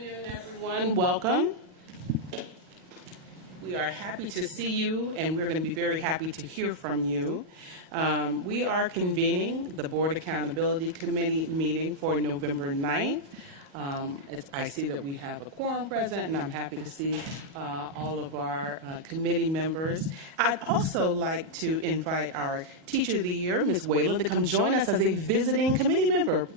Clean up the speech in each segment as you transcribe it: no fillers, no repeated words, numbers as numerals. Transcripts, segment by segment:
afternoon, everyone. Welcome. We are happy to see you, and we're going to be very happy to hear from you. We are convening the Board Accountability Committee meeting for November 9th. I see that we have a quorum present, and I'm happy to see all of our committee members. I'd also like to invite our Teacher of the Year, Ms. Whalen, to come join us as a visiting committee member.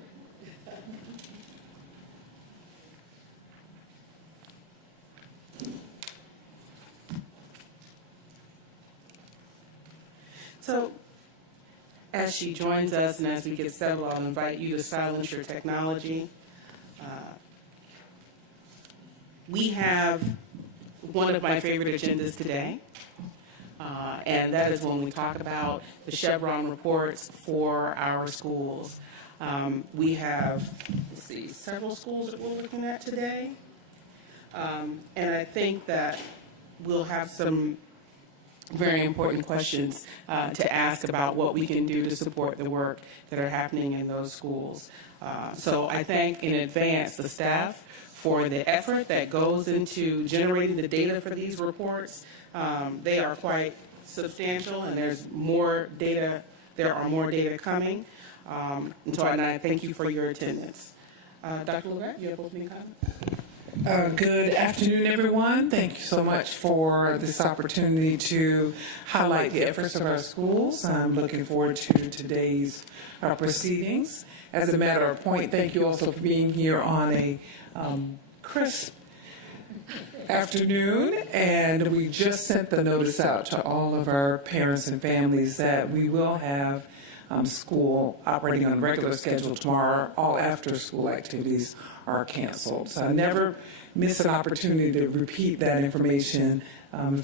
So, as she joins us and as we get settled, I'll invite you to silence your technology. We have one of my favorite agendas today, and that is when we talk about the Chevron reports for our schools. We have, several schools that we're looking at today, and I think that we'll have some very important questions to ask about what we can do to support the work that are happening in those schools. So I thank in advance the staff for the effort that goes into generating the data for these reports. They are quite substantial, and there's more data. There are more data coming. And so I thank you for your attendance. Dr. Levesque, you have opening comments? Good afternoon, everyone. Thank you so much for this opportunity to highlight the efforts of our schools. I'm looking forward to today's proceedings. As a matter of point, thank you also for being here on a crisp afternoon. And we just sent the notice out to all of our parents and families that we will have school operating on a regular schedule tomorrow. All after-school activities are canceled. So I never miss an opportunity to repeat that information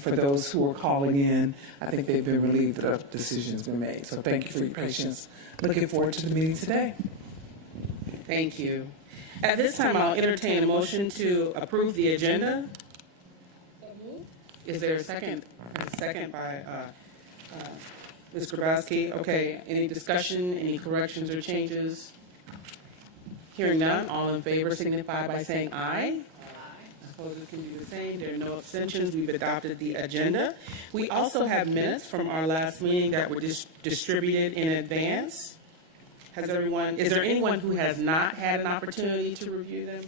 for those who are calling in. I think they've been relieved that a decision's been made. So thank you for your patience. Looking forward to the meeting today. Thank you. At this time, I'll entertain a motion to approve the agenda. Is there a second? A second by Ms. Grabowski. Okay, any discussion, any corrections or changes? Hearing none, all in favor signify by saying aye. Opposers can do the same. There are no abstentions. We've adopted the agenda. We also have minutes from our last meeting that were distributed in advance. Is there anyone who has not had an opportunity to review them?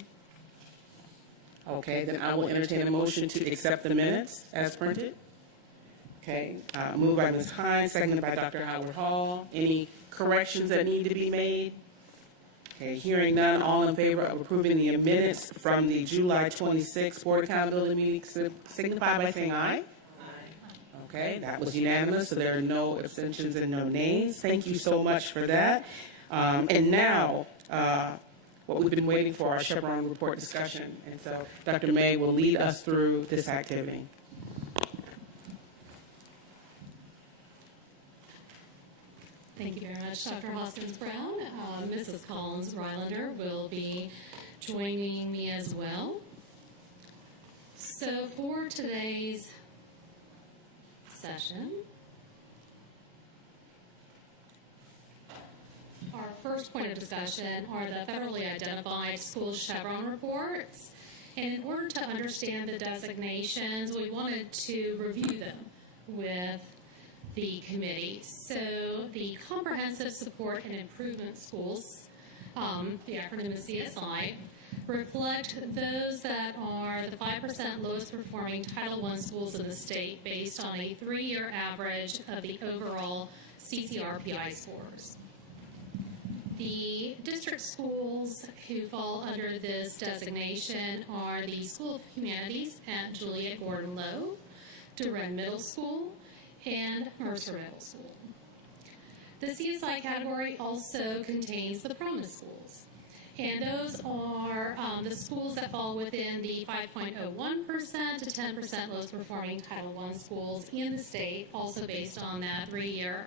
Okay, then I will entertain a motion to accept the minutes as printed. Okay, moved by Ms. Hines, seconded by Dr. Howard Hall. Any corrections that need to be made? Okay, hearing none, all in favor of approving the minutes from the July 26th Board Accountability meeting signify by saying aye. Okay, that was unanimous, so there are no abstentions and no nays. Thank you so much for that. And now, what we've been waiting for, our Chevron report discussion. And so Dr. May will lead us through this activity. Thank you very much, Dr. Hoskins-Brown. Mrs. Collins-Rylander will be joining me as well. So for today's session, our first point of discussion are the federally identified school Chevron reports. And in order to understand the designations, we wanted to review them with the committee. So the Comprehensive Support and Improvement Schools, the acronym is CSI, reflect those that are the 5% lowest performing Title I schools in the state based on a 3-year average of the overall CCRPI scores. The district schools who fall under this designation are the School of Humanities at Juliet Gordon Low, Duren Middle School, and Mercer Middle School. The CSI category also contains the promise schools, and those are the schools that fall within the 5.01% to 10% lowest performing Title I schools in the state, also based on that 3-year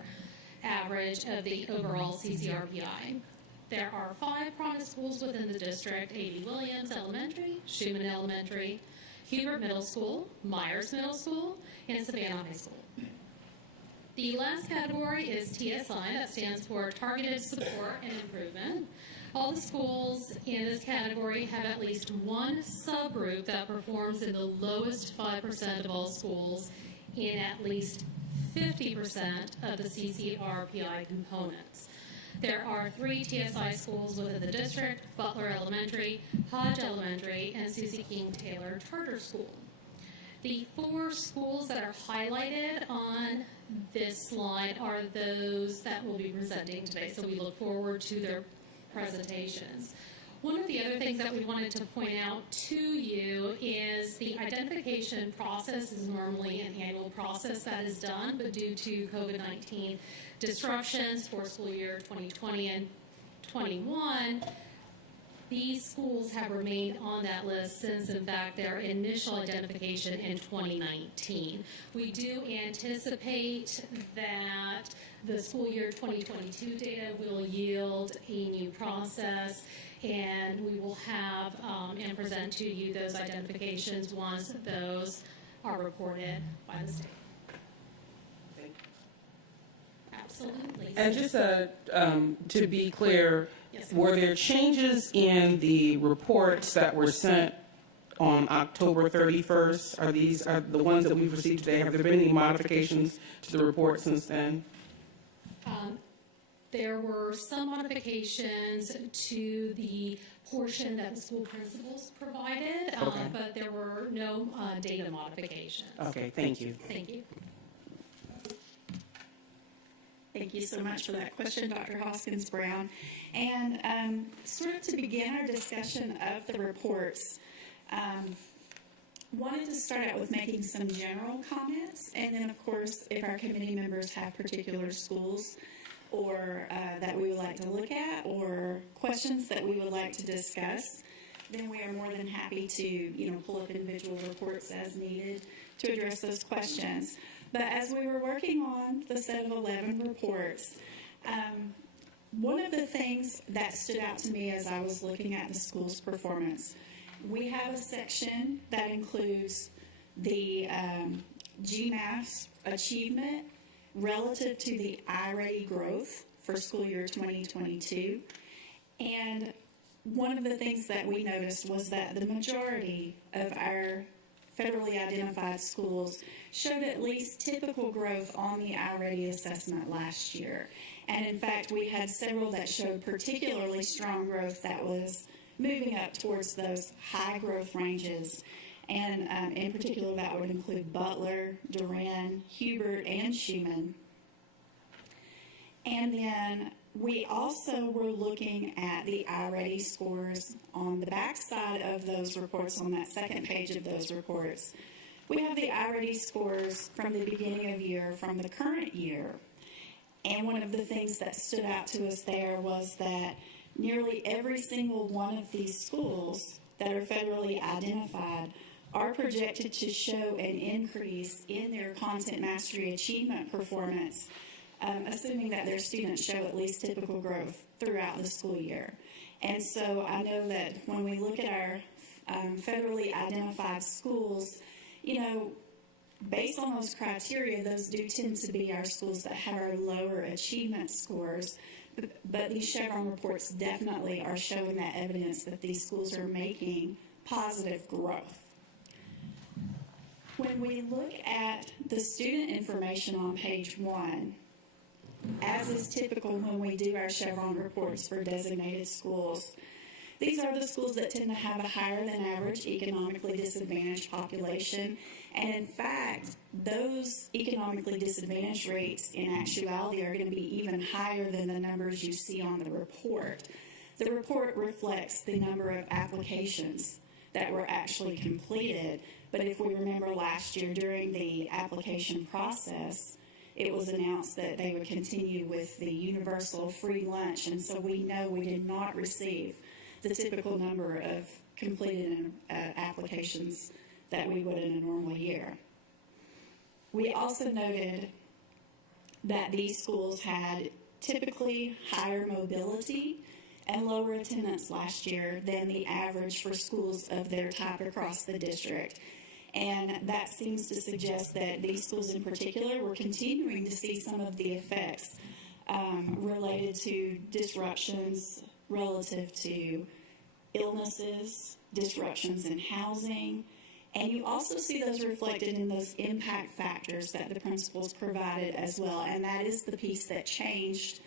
average of the overall CCRPI. There are 5 promise schools within the district: A.D. Williams Elementary, Schumann Elementary, Hubert Middle School, Myers Middle School, and Savannah High School. The last category is TSI, that stands for Targeted Support and Improvement. All the schools in this category have at least one subgroup that performs in the lowest 5% of all schools in at least 50% of the CCRPI components. There are 3 TSI schools within the district: Butler Elementary, Hodge Elementary, and Susie King Taylor Charter School. The 4 schools that are highlighted on this slide are those that will be presenting today, so we look forward to their presentations. One of the other things that we wanted to point out to you is the identification process is normally an annual process that is done, but due to COVID-19 disruptions for school year 2020 and 21, these schools have remained on that list since, in fact, their initial identification in 2019. We do anticipate that the school year 2022 data will yield a new process, and we will have and present to you those identifications once those are reported by the state. Absolutely. And just to be clear, Yes. were there changes in the reports that were sent on October 31st? Are these the ones that we've received today? Have there been any modifications to the report since then? There were some modifications to the portion that the school principals provided, Okay. but there were no data modifications. Okay, thank you. Thank you. Thank you so much for that question, Dr. Hoskins Brown. And sort of to begin our discussion of the reports, wanted to start out with making some general comments, and then of course, if our committee members have particular schools or that we would like to look at, or questions that we would like to discuss, then we are more than happy to, pull up individual reports as needed to address those questions. But as we were working on the set of 11 reports, one of the things that stood out to me as I was looking at the school's performance, we have a section that includes the GMAS achievement relative to the iReady growth for school year 2022. And one of the things that we noticed was that the majority of our federally identified schools showed at least typical growth on the iReady assessment last year. And in fact, we had several that showed particularly strong growth that was moving up towards those high growth ranges. And in particular, that would include Butler, Duran, Hubert, and Schumann. And then we also were looking at the iReady scores on the back side of those reports, on that second page of those reports. We have the iReady scores from the beginning of year, from the current year. And one of the things that stood out to us there was that nearly every single one of these schools that are federally identified are projected to show an increase in their content mastery achievement performance, assuming that their students show at least typical growth throughout the school year. And so I know that when we look at our federally identified schools, based on those criteria, those do tend to be our schools that have our lower achievement scores. But these Chevron reports definitely are showing that evidence that these schools are making positive growth. When we look at the student information on page 1, as is typical when we do our Chevron reports for designated schools, these are the schools that tend to have a higher than average economically disadvantaged population. And in fact, those economically disadvantaged rates in actuality are going to be even higher than the numbers you see on the report. The report reflects the number of applications that were actually completed. But if we remember last year during the application process, it was announced that they would continue with the universal free lunch. And so we know we did not receive the typical number of completed applications that we would in a normal year. We also noted that these schools had typically higher mobility and lower attendance last year than the average for schools of their type across the district. And that seems to suggest that these schools in particular were continuing to see some of the effects related to disruptions relative to illnesses, disruptions in housing, and you also see those reflected in those impact factors that the principals provided as well. And that is the piece that changed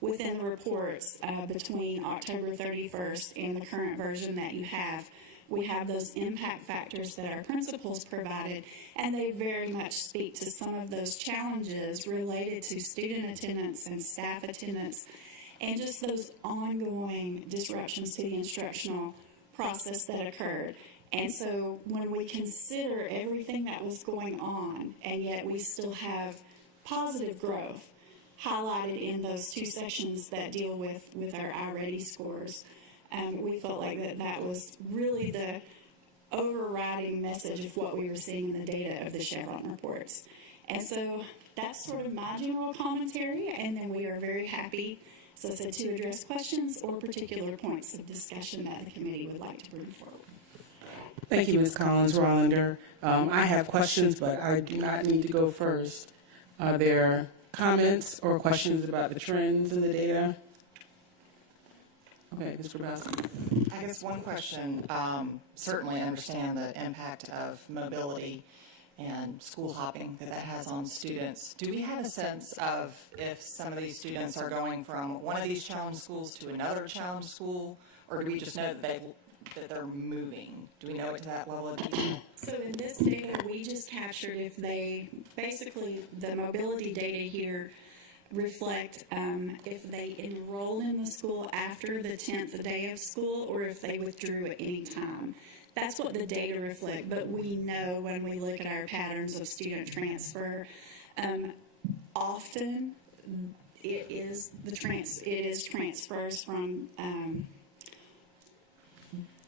within the reports between October 31st and the current version that you have. We have those impact factors that our principals provided, and they very much speak to some of those challenges related to student attendance and staff attendance, and just those ongoing disruptions to the instructional process that occurred. And so when we consider everything that was going on, and yet we still have positive growth highlighted in those two sections that deal with our iReady scores, we felt like that was really the overriding message of what we were seeing in the data of the Chevron reports. And so that's sort of my general commentary, and then we are very happy, as I said, to address questions or particular points of discussion that the committee would like to bring forward. Thank you, Ms. Collins-Rollander. I have questions, but I do not need to go first. Are there comments or questions about the trends in the data? Okay, Mr. Grabowski. I guess one question, certainly I understand the impact of mobility and school hopping that has on students. Do we have a sense of if some of these students are going from one of these challenge schools to another challenge school, or do we just know that they're moving? Do we know it to that level of detail? So in this data, we just captured if they, basically the mobility data here reflect if they enroll in the school after the 10th day of school or if they withdrew at any time. That's what the data reflect, but we know when we look at our patterns of student transfer, often it is transfers from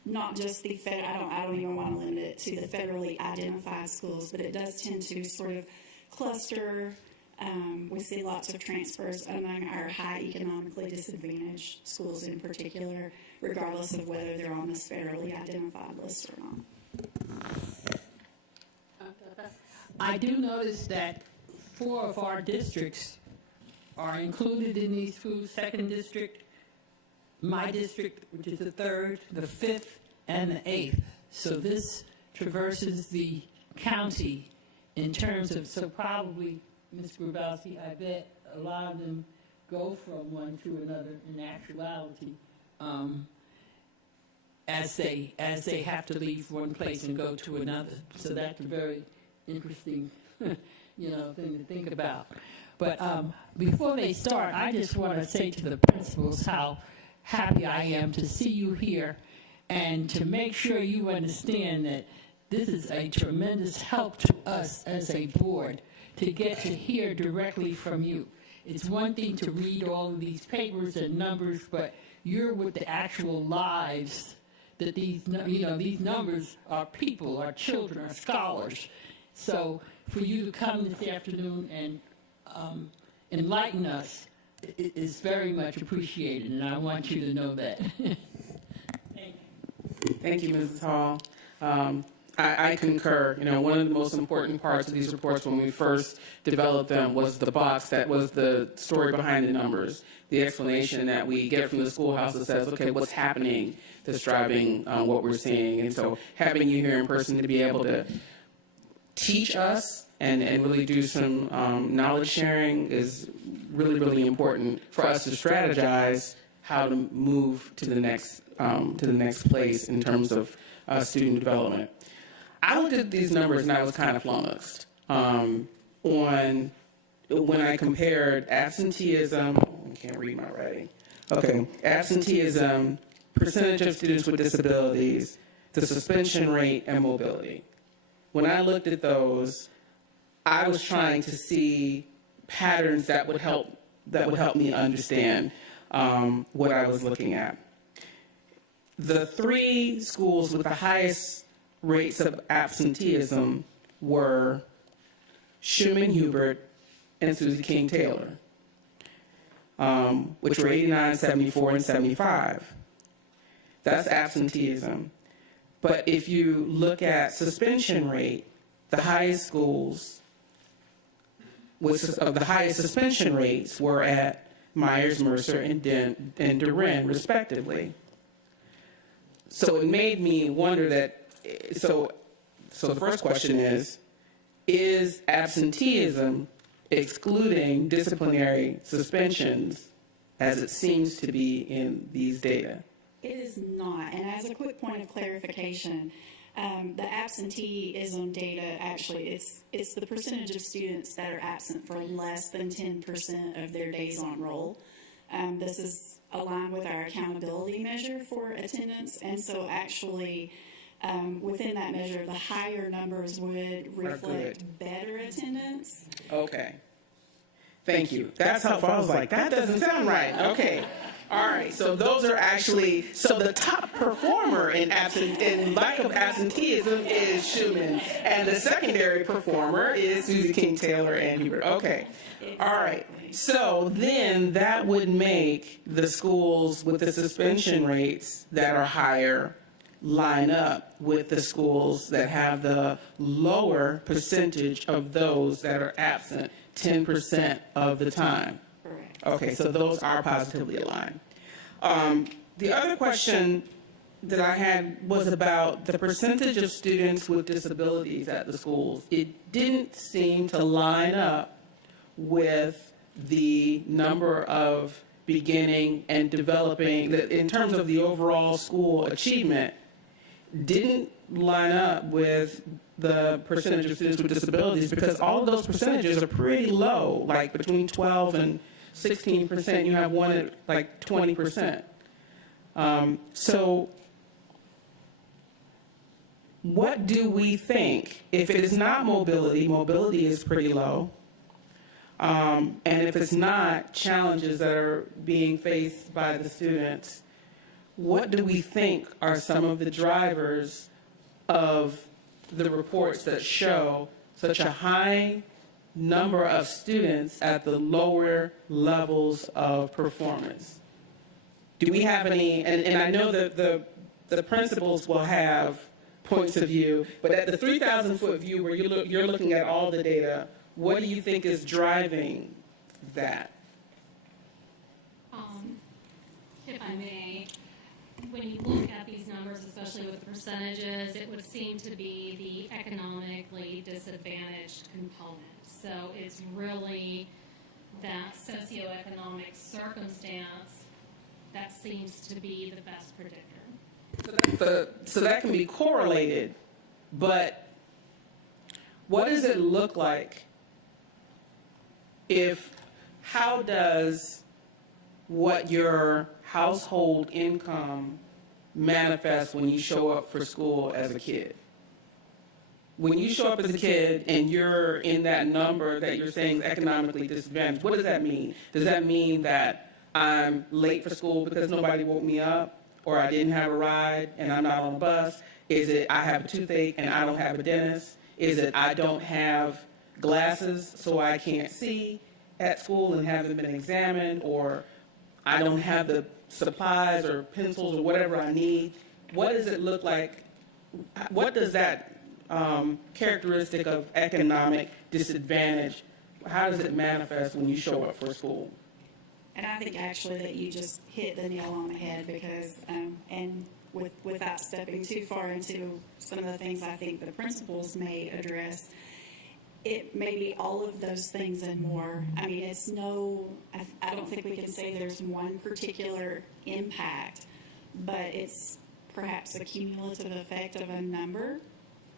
not just the I don't even want to limit it to the federally identified schools, but it does tend to sort of cluster. We see lots of transfers among our high economically disadvantaged schools in particular, regardless of whether they're on this federally identified list or not. I do notice that 4 of our districts are included in these schools. Second district, my district, which is the 3rd, the 5th, and the 8th. So this traverses the county in terms of, so probably, Ms. Grabowski, I bet a lot of them go from one to another in actuality, as they have to leave one place and go to another. So that's a very interesting, thing to think about. But before they start, I just want to say to the principals how happy I am to see you here and to make sure you understand that this is a tremendous help to us as a board to get to hear directly from you. It's one thing to read all of these papers and numbers, but you're with the actual lives that these numbers are people, are children, are scholars. So for you to come this afternoon and enlighten us is very much appreciated, and I want you to know that. Thank you. Thank you, Mrs. Hall. I concur. One of the most important parts of these reports when we first developed them was the box that was the story behind the numbers, the explanation that we get from the schoolhouse that says, okay, what's happening that's driving what we're seeing. And so having you here in person to be able to teach us and really do some knowledge sharing is really, really important for us to strategize how to move to the next place in terms of student development. I looked at these numbers and I was kind of flummoxed on when I compared absenteeism. I can't read my writing. Okay, absenteeism, percentage of students with disabilities, the suspension rate, and mobility. When I looked at those, I was trying to see patterns that would help me understand what I was looking at. The 3 schools with the highest rates of absenteeism were Schumann Hubert and Susie King Taylor, which were 89, 74, and 75. That's absenteeism. But if you look at suspension rate, the highest schools of the highest suspension rates were at Myers, Mercer, and Duren, respectively. So it made me wonder that, so the first question is absenteeism excluding disciplinary suspensions as it seems to be in these data? It is not. And as a quick point of clarification, the absenteeism data, actually, it's the percentage of students that are absent for less than 10% of their days on roll. This is aligned with our accountability measure for attendance. And so actually, within that measure, the higher numbers would reflect better attendance. Okay. Thank you. That's how far I was like, that doesn't sound right. Okay. All right. So those are actually, so the top performer in lack of absenteeism is Schumann, and the secondary performer is Susie King Taylor and Hubert. Okay. All right. So then that would make the schools with the suspension rates that are higher line up with the schools that have the lower percentage of those that are absent 10% of the time. Correct. Okay, so those are positively aligned. The other question that I had was about the percentage of students with disabilities at the schools. It didn't seem to line up with the number of beginning and developing, in terms of the overall school achievement, didn't line up with the percentage of students with disabilities, because all of those percentages are pretty low, like between 12 and 16%. You have one at like 20%. So what do we think? If it is not mobility is pretty low. And if it's not challenges that are being faced by the students, what do we think are some of the drivers of the reports that show such a high number of students at the lower levels of performance? Do we have any, and I know that the principals will have points of view, but at the 3,000-foot view where you're looking at all the data, what do you think is driving that? If I may, when you look at these numbers, especially with the percentages, it would seem to be the economically disadvantaged component. So it's really that socioeconomic circumstance that seems to be the best predictor. So that can be correlated, but what does it look like how does what your household income manifest when you show up for school as a kid? When you show up as a kid and you're in that number that you're saying is economically disadvantaged, what does that mean? Does that mean that I'm late for school because nobody woke me up, or I didn't have a ride and I'm not on a bus? Is it I have a toothache and I don't have a dentist? Is it I don't have glasses so I can't see at school and haven't been examined, or I don't have the supplies or pencils or whatever I need? What does it look like? What does that characteristic of economic disadvantage, how does it manifest when you show up for school? And I think actually that you just hit the nail on the head, because, and without stepping too far into some of the things I think the principals may address, it may be all of those things and more. I mean, I don't think we can say there's one particular impact, but it's perhaps a cumulative effect of a number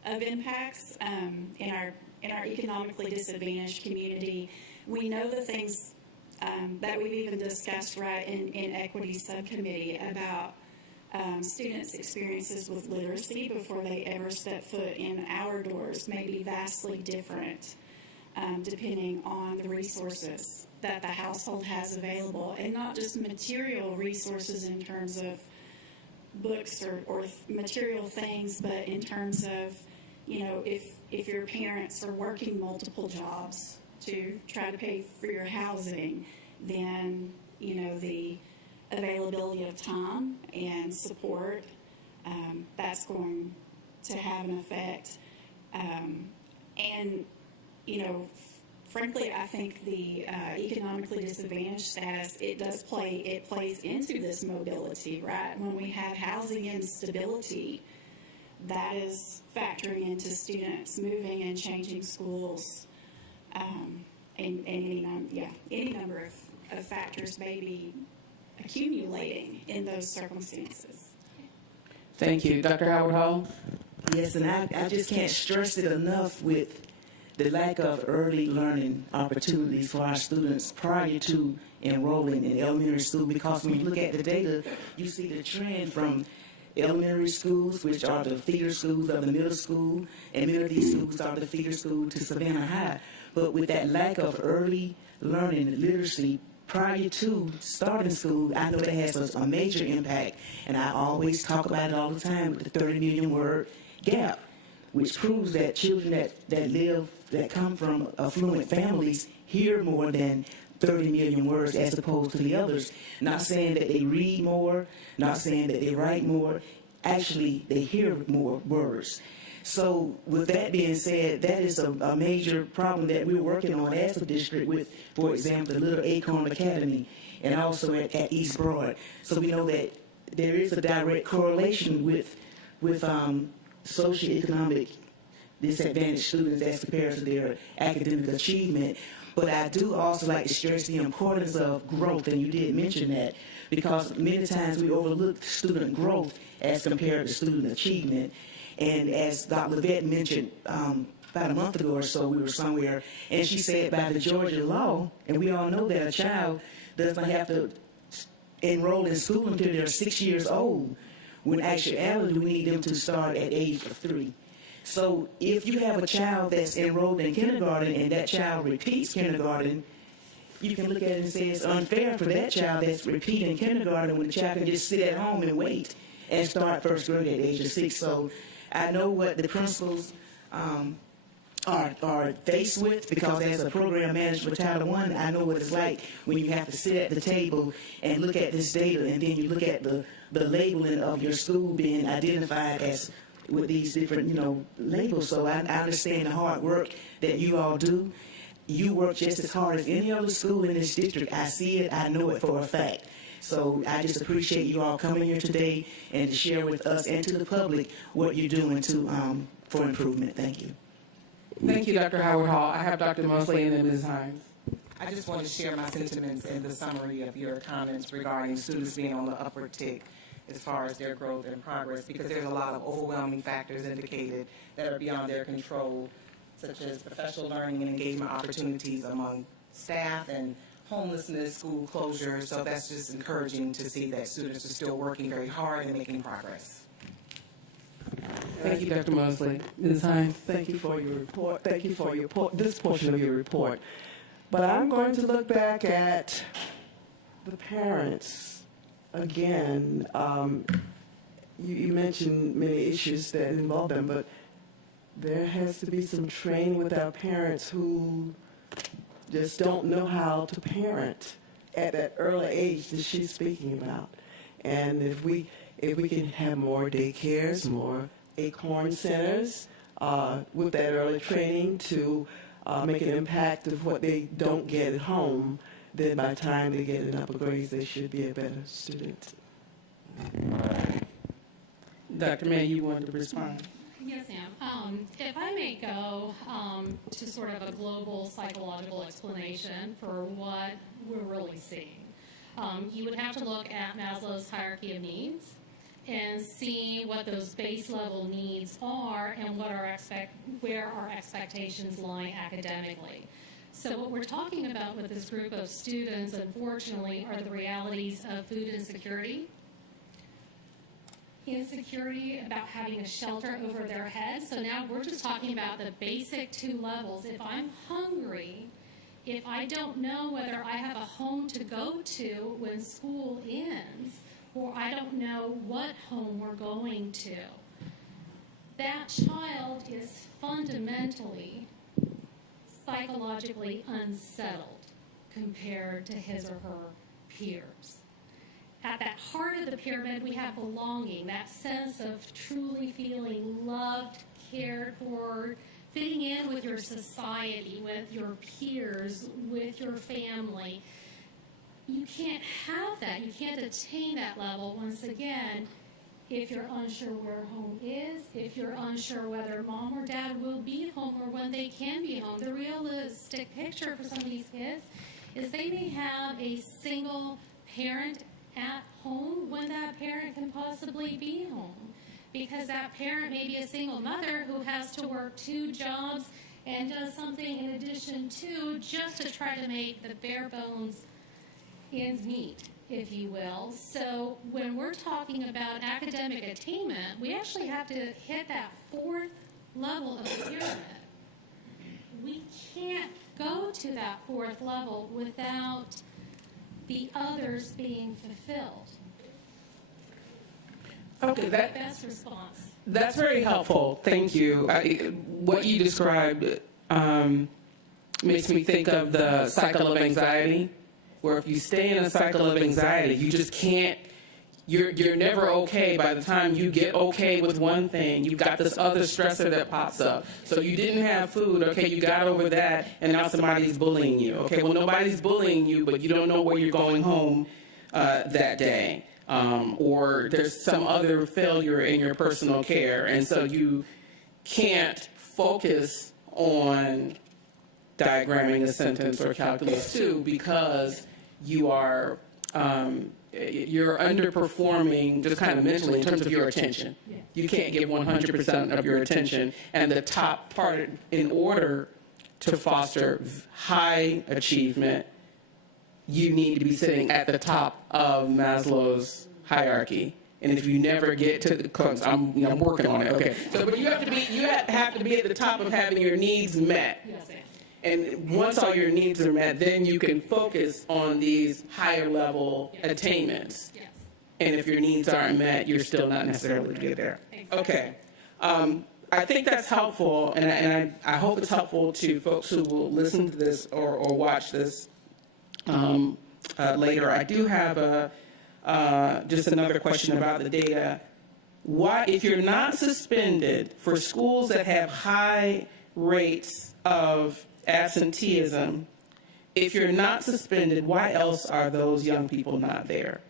of impacts in our economically disadvantaged community. We know the things that we've even discussed in equity subcommittee about students' experiences with literacy before they ever step foot in our doors may be vastly different depending on the resources that the household has available, and not just material resources in terms of books or material things, but in terms of, if your parents are working multiple jobs to try to pay for your housing, then, the availability of time and support, that's going to have an effect. And, frankly, I think the economically disadvantaged status, it plays into this mobility, right? When we have housing instability, that is factoring into students moving and changing schools, and any number of factors may be accumulating in those circumstances. Thank you. Dr. Howard Hall? Yes, and I just can't stress it enough with the lack of early learning opportunities for our students prior to enrolling in elementary school, because when you look at the data, you see the trend from elementary schools, which are the feeder schools of the middle school, and many of these schools are the feeder school to Savannah High. But with that lack of early learning and literacy prior to starting school, I know that has a major impact, and I always talk about it all the time with the 30 million word gap, which proves that children that come from affluent families hear more than 30 million words as opposed to the others. Not saying that they read more, not saying that they write more, actually they hear more words. So with that being said, that is a major problem that we're working on as a district with, for example, the Little Acorn Academy and also at East Broad. So we know that there is a direct correlation with socioeconomic disadvantaged students as compared to their academic achievement. But I do also like to stress the importance of growth, and you did mention that, because many times we overlook student growth as compared to student achievement. And as Dr. Levette mentioned about a month ago or so, we were somewhere, and she said by the Georgia law, and we all know that a child does not have to enroll in school until they're 6 years old, when actually we need them to start at age of 3. So if you have a child that's enrolled in kindergarten and that child repeats kindergarten, you can look at it and say it's unfair for that child that's repeating kindergarten when the child can just sit at home and wait and start first grade at age of 6. So I know what the principals are faced with, because as a program manager for Title I, I know what it's like when you have to sit at the table and look at this data, and then you look at the labeling of your school being identified as with these different, labels. So I understand the hard work that you all do. You work just as hard as any other school in this district. I see it. I know it for a fact. So I just appreciate you all coming here today and to share with us and to the public what you're doing for improvement. Thank you. Thank you, Dr. Howard Hall. I have Dr. Mosley and then Ms. Hines. I just want to share my sentiments in the summary of your comments regarding students being on the upward tick as far as their growth and progress, because there's a lot of overwhelming factors indicated that are beyond their control, such as professional learning and engagement opportunities among staff and homelessness, school closure. So that's just encouraging to see that students are still working very hard and making progress. Thank you, Dr. Mosley. Ms. Hines? Thank you for your report. Thank you for this portion of your report. But I'm going to look back at the parents again. You mentioned many issues that involve them, but there has to be some training with our parents who just don't know how to parent at that early age that she's speaking about. And if we can have more daycares, more Acorn centers with that early training to make an impact of what they don't get at home, then by the time they get in upper grades, they should be a better student. Dr. May, you wanted to respond? Yes, ma'am. If I may go to sort of a global psychological explanation for what we're really seeing, you would have to look at Maslow's hierarchy of needs and see what those base level needs are and where our expectations lie academically. So what we're talking about with this group of students, unfortunately, are the realities of food insecurity about having a shelter over their head. So now we're just talking about the basic 2 levels. If I'm hungry, if I don't know whether I have a home to go to when school ends, or I don't know what home we're going to, that child is fundamentally psychologically unsettled compared to his or her peers. At that heart of the pyramid, we have belonging, that sense of truly feeling loved, cared for, fitting in with your society, with your peers, with your family. You can't have that. You can't attain that level, once again, if you're unsure where home is, if you're unsure whether mom or dad will be home or when they can be home. The realistic picture for some of these kids is they may have a single parent at home when that parent can possibly be home, because that parent may be a single mother who has to work 2 jobs and does something in addition to just to try to make the bare bones ends meet, if you will. So when we're talking about academic attainment, we actually have to hit that 4th level of the pyramid. We can't go to that 4th level without the others being fulfilled. Okay, The best response. that's very helpful. Thank you. What you described makes me think of the cycle of anxiety, where if you stay in a cycle of anxiety, you just can't, you're never okay. By the time you get okay with one thing, you've got this other stressor that pops up. So you didn't have food, okay, you got over that, and now somebody's bullying you. Okay, well, nobody's bullying you, but you don't know where you're going home that day. Or there's some other failure in your personal care, and so you can't focus on diagramming a sentence or calculus 2 because you are you're underperforming just kind of mentally in terms of your attention. You can't give 100% of your attention, and the top part, in order to foster high achievement, you need to be sitting at the top of Maslow's hierarchy. And if you never get to the close, I'm working on it. Okay. So, but you have to be at the top of having your needs met. Yes, ma'am. And once all your needs are met, then you can focus on these higher level attainments. Yes. And if your needs aren't met, you're still not necessarily going to get there. Okay. I think that's helpful, and I hope it's helpful to folks who will listen to this or watch this later. I do have just another question about the data. Why, if you're not suspended for schools that have high rates of absenteeism, if you're not suspended, why else are those young people not there?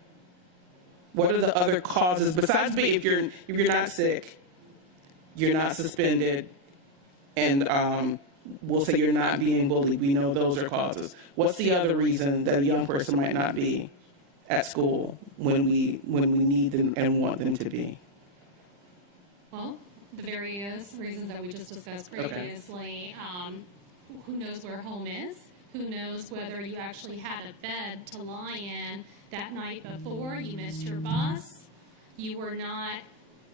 What are the other causes besides being, if you're not sick, you're not suspended, and we'll say you're not being bullied? We know those are causes. What's the other reason that a young person might not be at school when we need them and want them to be? Well, the various reasons that we just discussed previously. Who knows where home is? Who knows whether you actually had a bed to lie in that night before? You missed your bus. You were not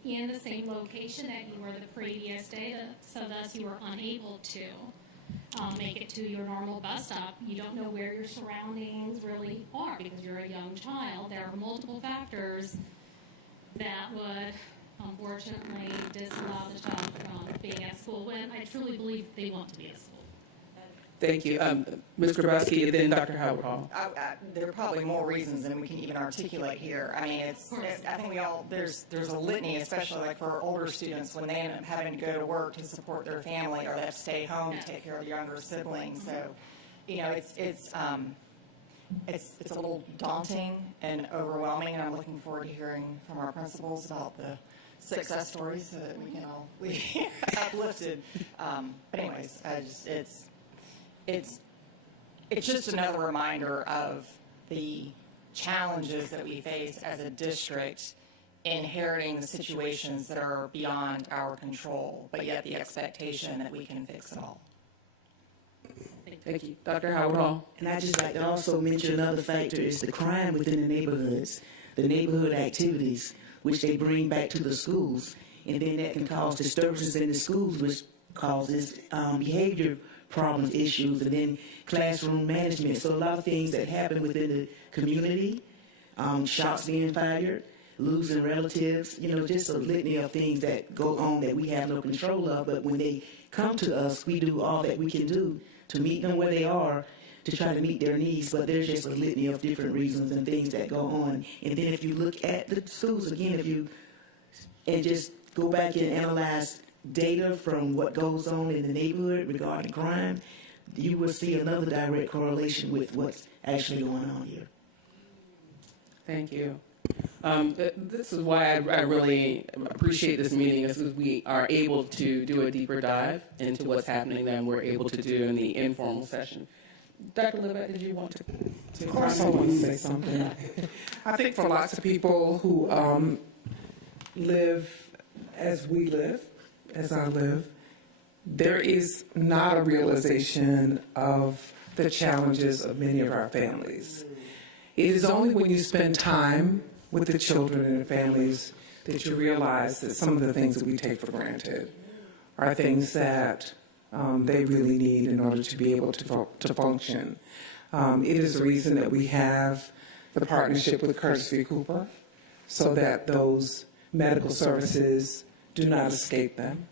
in the same location that you were the previous day, so thus you were unable to make it to your normal bus stop. You don't know where your surroundings really are because you're a young child. There are multiple factors that would unfortunately disallow the child from being at school when I truly believe they want to be at school. Thank you. Ms. Grabowski, then Dr. Howard Hall. There are probably more reasons than we can even articulate here. I mean, I think there's a litany, especially like for older students, when they end up having to go to work to support their family or they have to stay home to take care of their younger siblings. So, it's a little daunting and overwhelming, and I'm looking forward to hearing from our principals about the success stories so that we can all leave here uplifted. But anyways, it's just another reminder of the challenges that we face as a district inheriting the situations that are beyond our control, but yet the expectation that we can fix it all. Thank you. Dr. Howard Hall. And I just like to also mention another factor is the crime within the neighborhoods, the neighborhood activities, which they bring back to the schools. And then that can cause disturbances in the schools, which causes behavior problems, issues, and then classroom management. So a lot of things that happen within the community, shots being fired, losing relatives, just a litany of things that go on that we have no control of. But when they come to us, we do all that we can do to meet them where they are, to try to meet their needs. But there's just a litany of different reasons and things that go on. And then if you look at the schools again, and just go back and analyze data from what goes on in the neighborhood regarding crime, you will see another direct correlation with what's actually going on here. Thank you. This is why I really appreciate this meeting, is that we are able to do a deeper dive into what's happening than we're able to do in the informal session. Dr. Livett, did you want to? Of course, I want to say something. I think for lots of people who live as we live, as I live, there is not a realization of the challenges of many of our families. It is only when you spend time with the children and the families that you realize that some of the things that we take for granted are things that they really need in order to be able to function. It is the reason that we have the partnership with Curtis v. Cooper, so that those medical services do not escape them,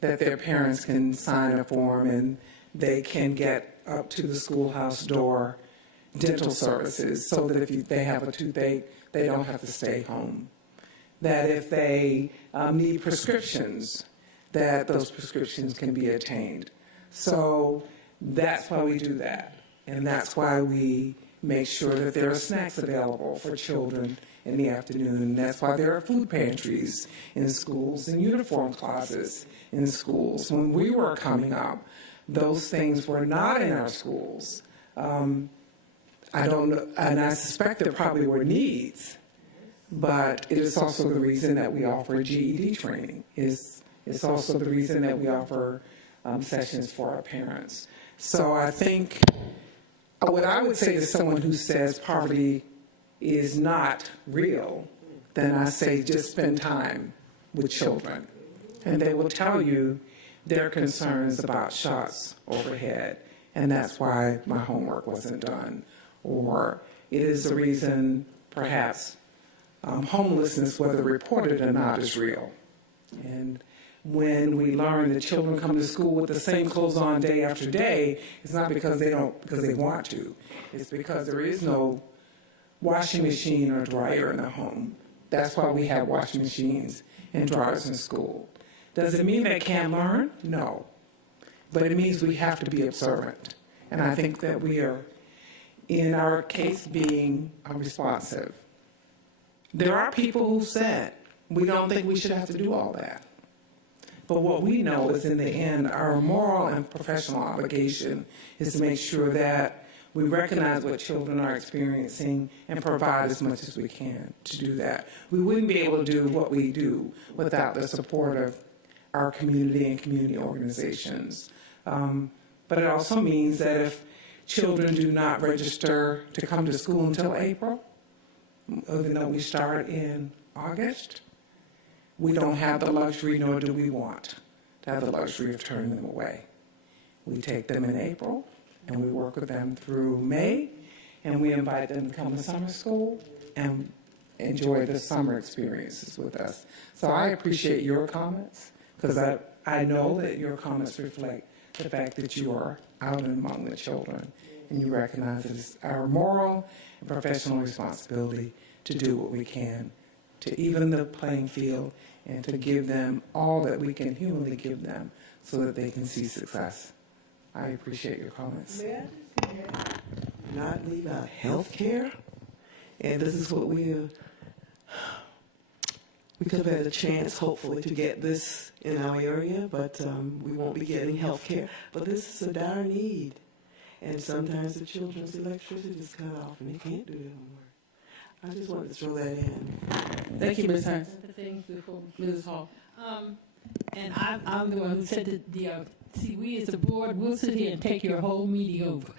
that their parents can sign a form and they can get up to the schoolhouse door dental services, so that if they have a toothache, they don't have to stay home. That if they need prescriptions, that those prescriptions can be attained. So that's why we do that. And that's why we make sure that there are snacks available for children in the afternoon. That's why there are food pantries in schools and uniform closets in schools. When we were coming up, those things were not in our schools. I don't know, and I suspect there probably were needs, but it is also the reason that we offer GED training. It's also the reason that we offer sessions for our parents. So I think what I would say to someone who says poverty is not real, then I say just spend time with children. And they will tell you their concerns about shots overhead, and that's why my homework wasn't done. Or it is the reason, perhaps, homelessness, whether reported or not, is real. And when we learn that children come to school with the same clothes on day after day, it's not because they want to. It's because there is no washing machine or dryer in the home. That's why we have washing machines and dryers in school. Does it mean they can't learn? No. But it means we have to be observant. And I think that we are, in our case, being responsive. There are people who said, we don't think we should have to do all that. But what we know is, in the end, our moral and professional obligation is to make sure that we recognize what children are experiencing and provide as much as we can to do that. We wouldn't be able to do what we do without the support of our community and community organizations. But it also means that if children do not register to come to school until April, even though we start in August, we don't have the luxury, nor do we want to have the luxury of turning them away. We take them in April, and we work with them through May, and we invite them to come to summer school and enjoy the summer experiences with us. So I appreciate your comments, because I know that your comments reflect the fact that you are out and among the children, and you recognize it is our moral and professional responsibility to do what we can to even the playing field and to give them all that we can humanly give them so that they can see success. I appreciate your comments. Not leave out health care. And this is what we could have had a chance, hopefully, to get this in our area, but we won't be getting health care. But this is a dire need. And sometimes the children's electricity is cut off and they can't do their homework. I just wanted to throw that in. Thank you, Ms. Hines. The things before Ms. Hall. And I'm the one who said that see, we as a board, we'll sit here and take your whole meeting over.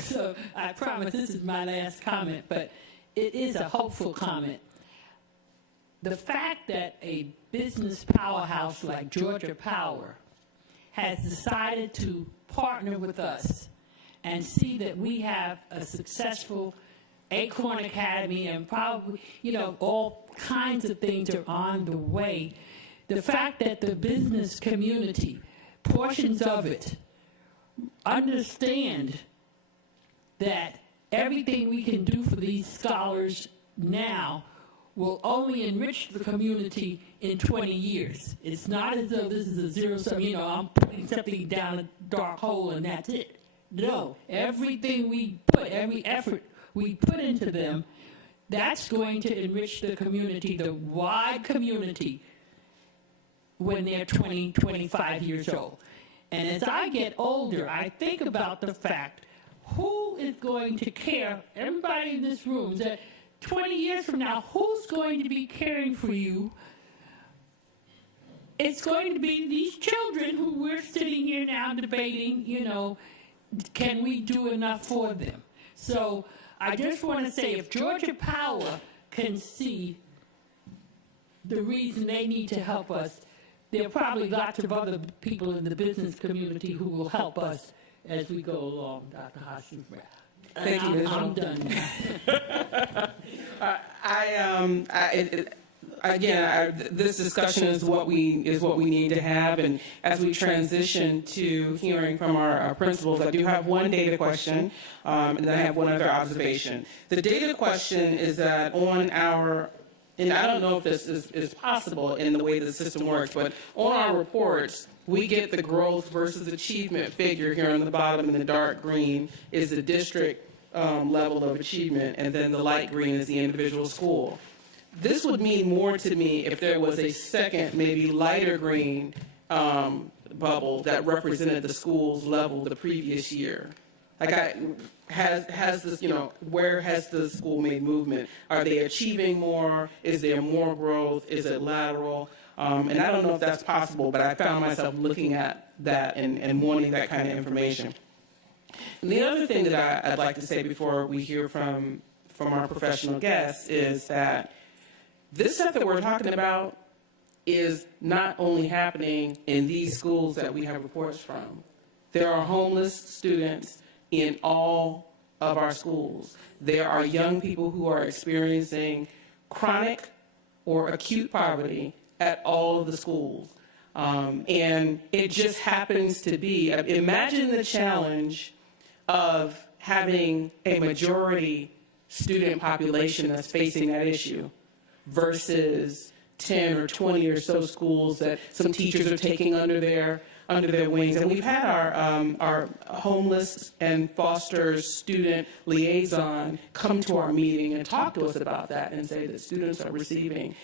so I promise this is my last comment, but it is a hopeful comment. The fact that a business powerhouse like Georgia Power has decided to partner with us and see that we have a successful Acorn Academy and probably, all kinds of things are on the way. The fact that the business community, portions of it, understand that everything we can do for these scholars now will only enrich the community in 20 years. It's not as though this is a zero-sum, I'm putting something down a dark hole and that's it. No, everything we put, every effort we put into them, that's going to enrich the community, the wide community, when they're 20, 25 years old. And as I get older, I think about the fact, who is going to care, everybody in this room, that 20 years from now, who's going to be caring for you? It's going to be these children who we're sitting here now debating, can we do enough for them? So I just want to say, if Georgia Power can see the reason they need to help us, there are probably lots of other people in the business community who will help us as we go along, Dr. Hashim. Thank you, Ms. I'm done now. This discussion is what we need to have, and as we transition to hearing from our principals, I do have one data question, and then I have one other observation. The data question is that on our, and I don't know if this is possible in the way the system works, but on our reports, we get the growth versus achievement figure here on the bottom in the dark green is the district level of achievement, and then the light green is the individual school. This would mean more to me if there was a second, maybe lighter green bubble that represented the school's level the previous year. Has this, where has the school made movement? Are they achieving more? Is there more growth? Is it lateral? And I don't know if that's possible, but I found myself looking at that and wanting that kind of information. And the other thing that I'd like to say before we hear from our professional guests is that this stuff that we're talking about is not only happening in these schools that we have reports from. There are homeless students in all of our schools. There are young people who are experiencing chronic or acute poverty at all of the schools. And it just happens to be, imagine the challenge of having a majority student population that's facing that issue versus 10 or 20 or so schools that some teachers are taking under their wings. And we've had our homeless and foster student liaison come to our meeting and talk to us about that and say that students are receiving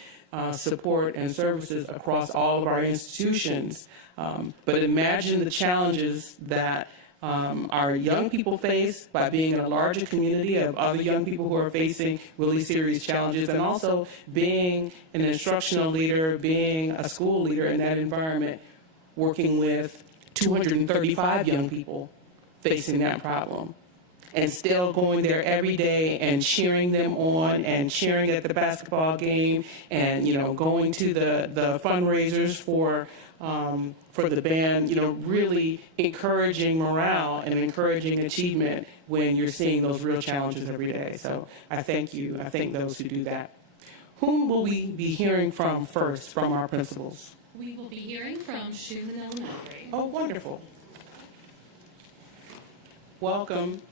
support and services across all of our institutions. But imagine the challenges that our young people face by being in a larger community of other young people who are facing really serious challenges, and also being an instructional leader, being a school leader in that environment, working with 235 young people facing that problem, and still going there every day and cheering them on and cheering at the basketball game and, going to the fundraisers for the band, really encouraging morale and encouraging achievement when you're seeing those real challenges every day. So I thank you. I thank those who do that. Whom will we be hearing from first from our principals? We will be hearing from Schumann Elementary. Oh, wonderful. Welcome.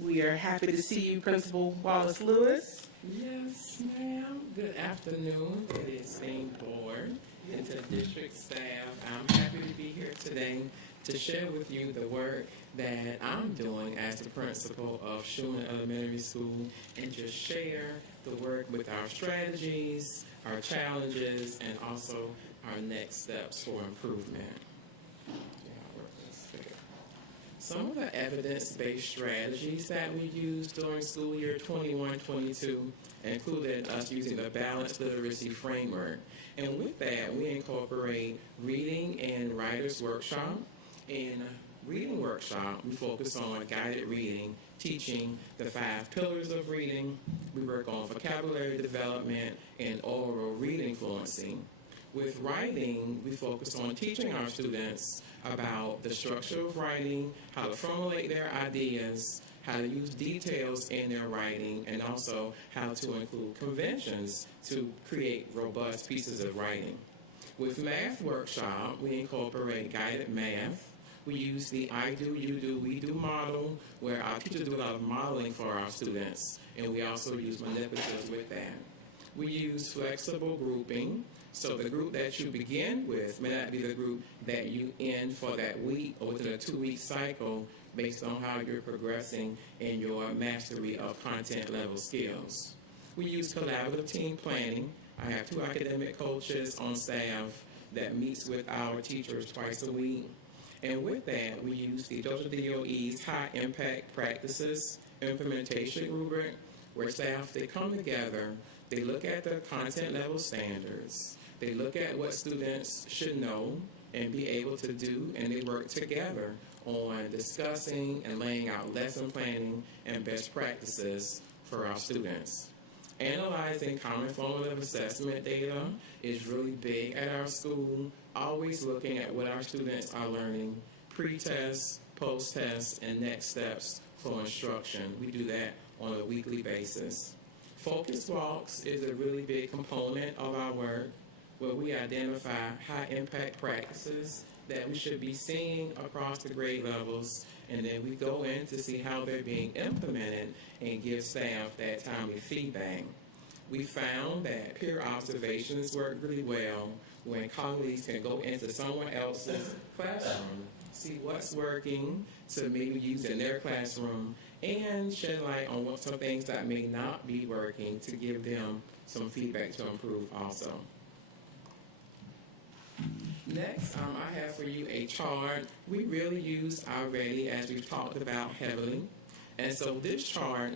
We are happy to see you, Principal Wallace Lewis. Yes, ma'am. Good afternoon to the esteemed board and to district staff. I'm happy to be here today to share with you the work that I'm doing as the principal of Schumann Elementary School and just share the work with our strategies, our challenges, and also our next steps for improvement. Some of the evidence-based strategies that we used during school year 21-22 included us using the balanced literacy framework. And with that, we incorporate reading and writers workshop. In reading workshop, we focus on guided reading, teaching the 5 pillars of reading. We work on vocabulary development and oral reading fluency. With writing, we focus on teaching our students about the structure of writing, how to formulate their ideas, how to use details in their writing, and also how to include conventions to create robust pieces of writing. With math workshop, we incorporate guided math, We use the I do, you do, we do model, where our teachers do a lot of modeling for our students, and we also use manipulatives with that. We use flexible grouping, so the group that you begin with may not be the group that you end for that week or within a 2-week cycle based on how you're progressing in your mastery of content level skills. We use collaborative team planning. I have 2 academic coaches on staff that meets with our teachers twice a week. And with that, we use the Georgia DOE's High Impact Practices Implementation Rubric, where staff, they come together, they look at the content level standards, they look at what students should know and be able to do, and they work together on discussing and laying out lesson planning and best practices for our students. Analyzing common formative assessment data is really big at our school, always looking at what our students are learning, pre-test, post-test, and next steps for instruction. We do that on a weekly basis. Focus walks is a really big component of our work, where we identify high-impact practices that we should be seeing across the grade levels, and then we go in to see how they're being implemented and give staff that timely feedback. We found that peer observations work really well when colleagues can go into someone else's classroom, see what's working to maybe use in their classroom, and shed light on what some things that may not be working to give them some feedback to improve also. Next, I have for you a chart. We really use our Ready, as we've talked about heavily. And so this chart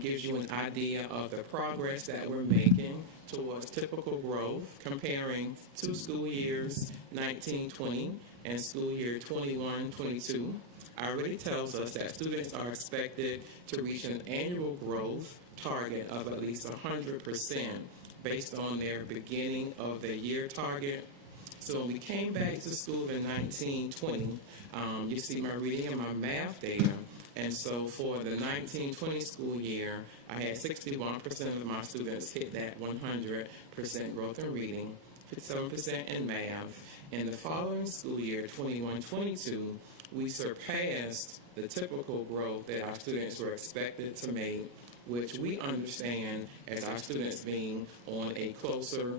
gives you an idea of the progress that we're making towards typical growth, comparing 2 school years, 19-20 and school year 21-22. Already tells us that students are expected to reach an annual growth target of at least 100% based on their beginning of the year target. So when we came back to school in 19-20, you see my reading and my math data. And so for the 19-20 school year, I had 61% of my students hit that 100% growth in reading, 57% in math. In the following school year, 21-22, we surpassed the typical growth that our students were expected to make, which we understand as our students being on a closer,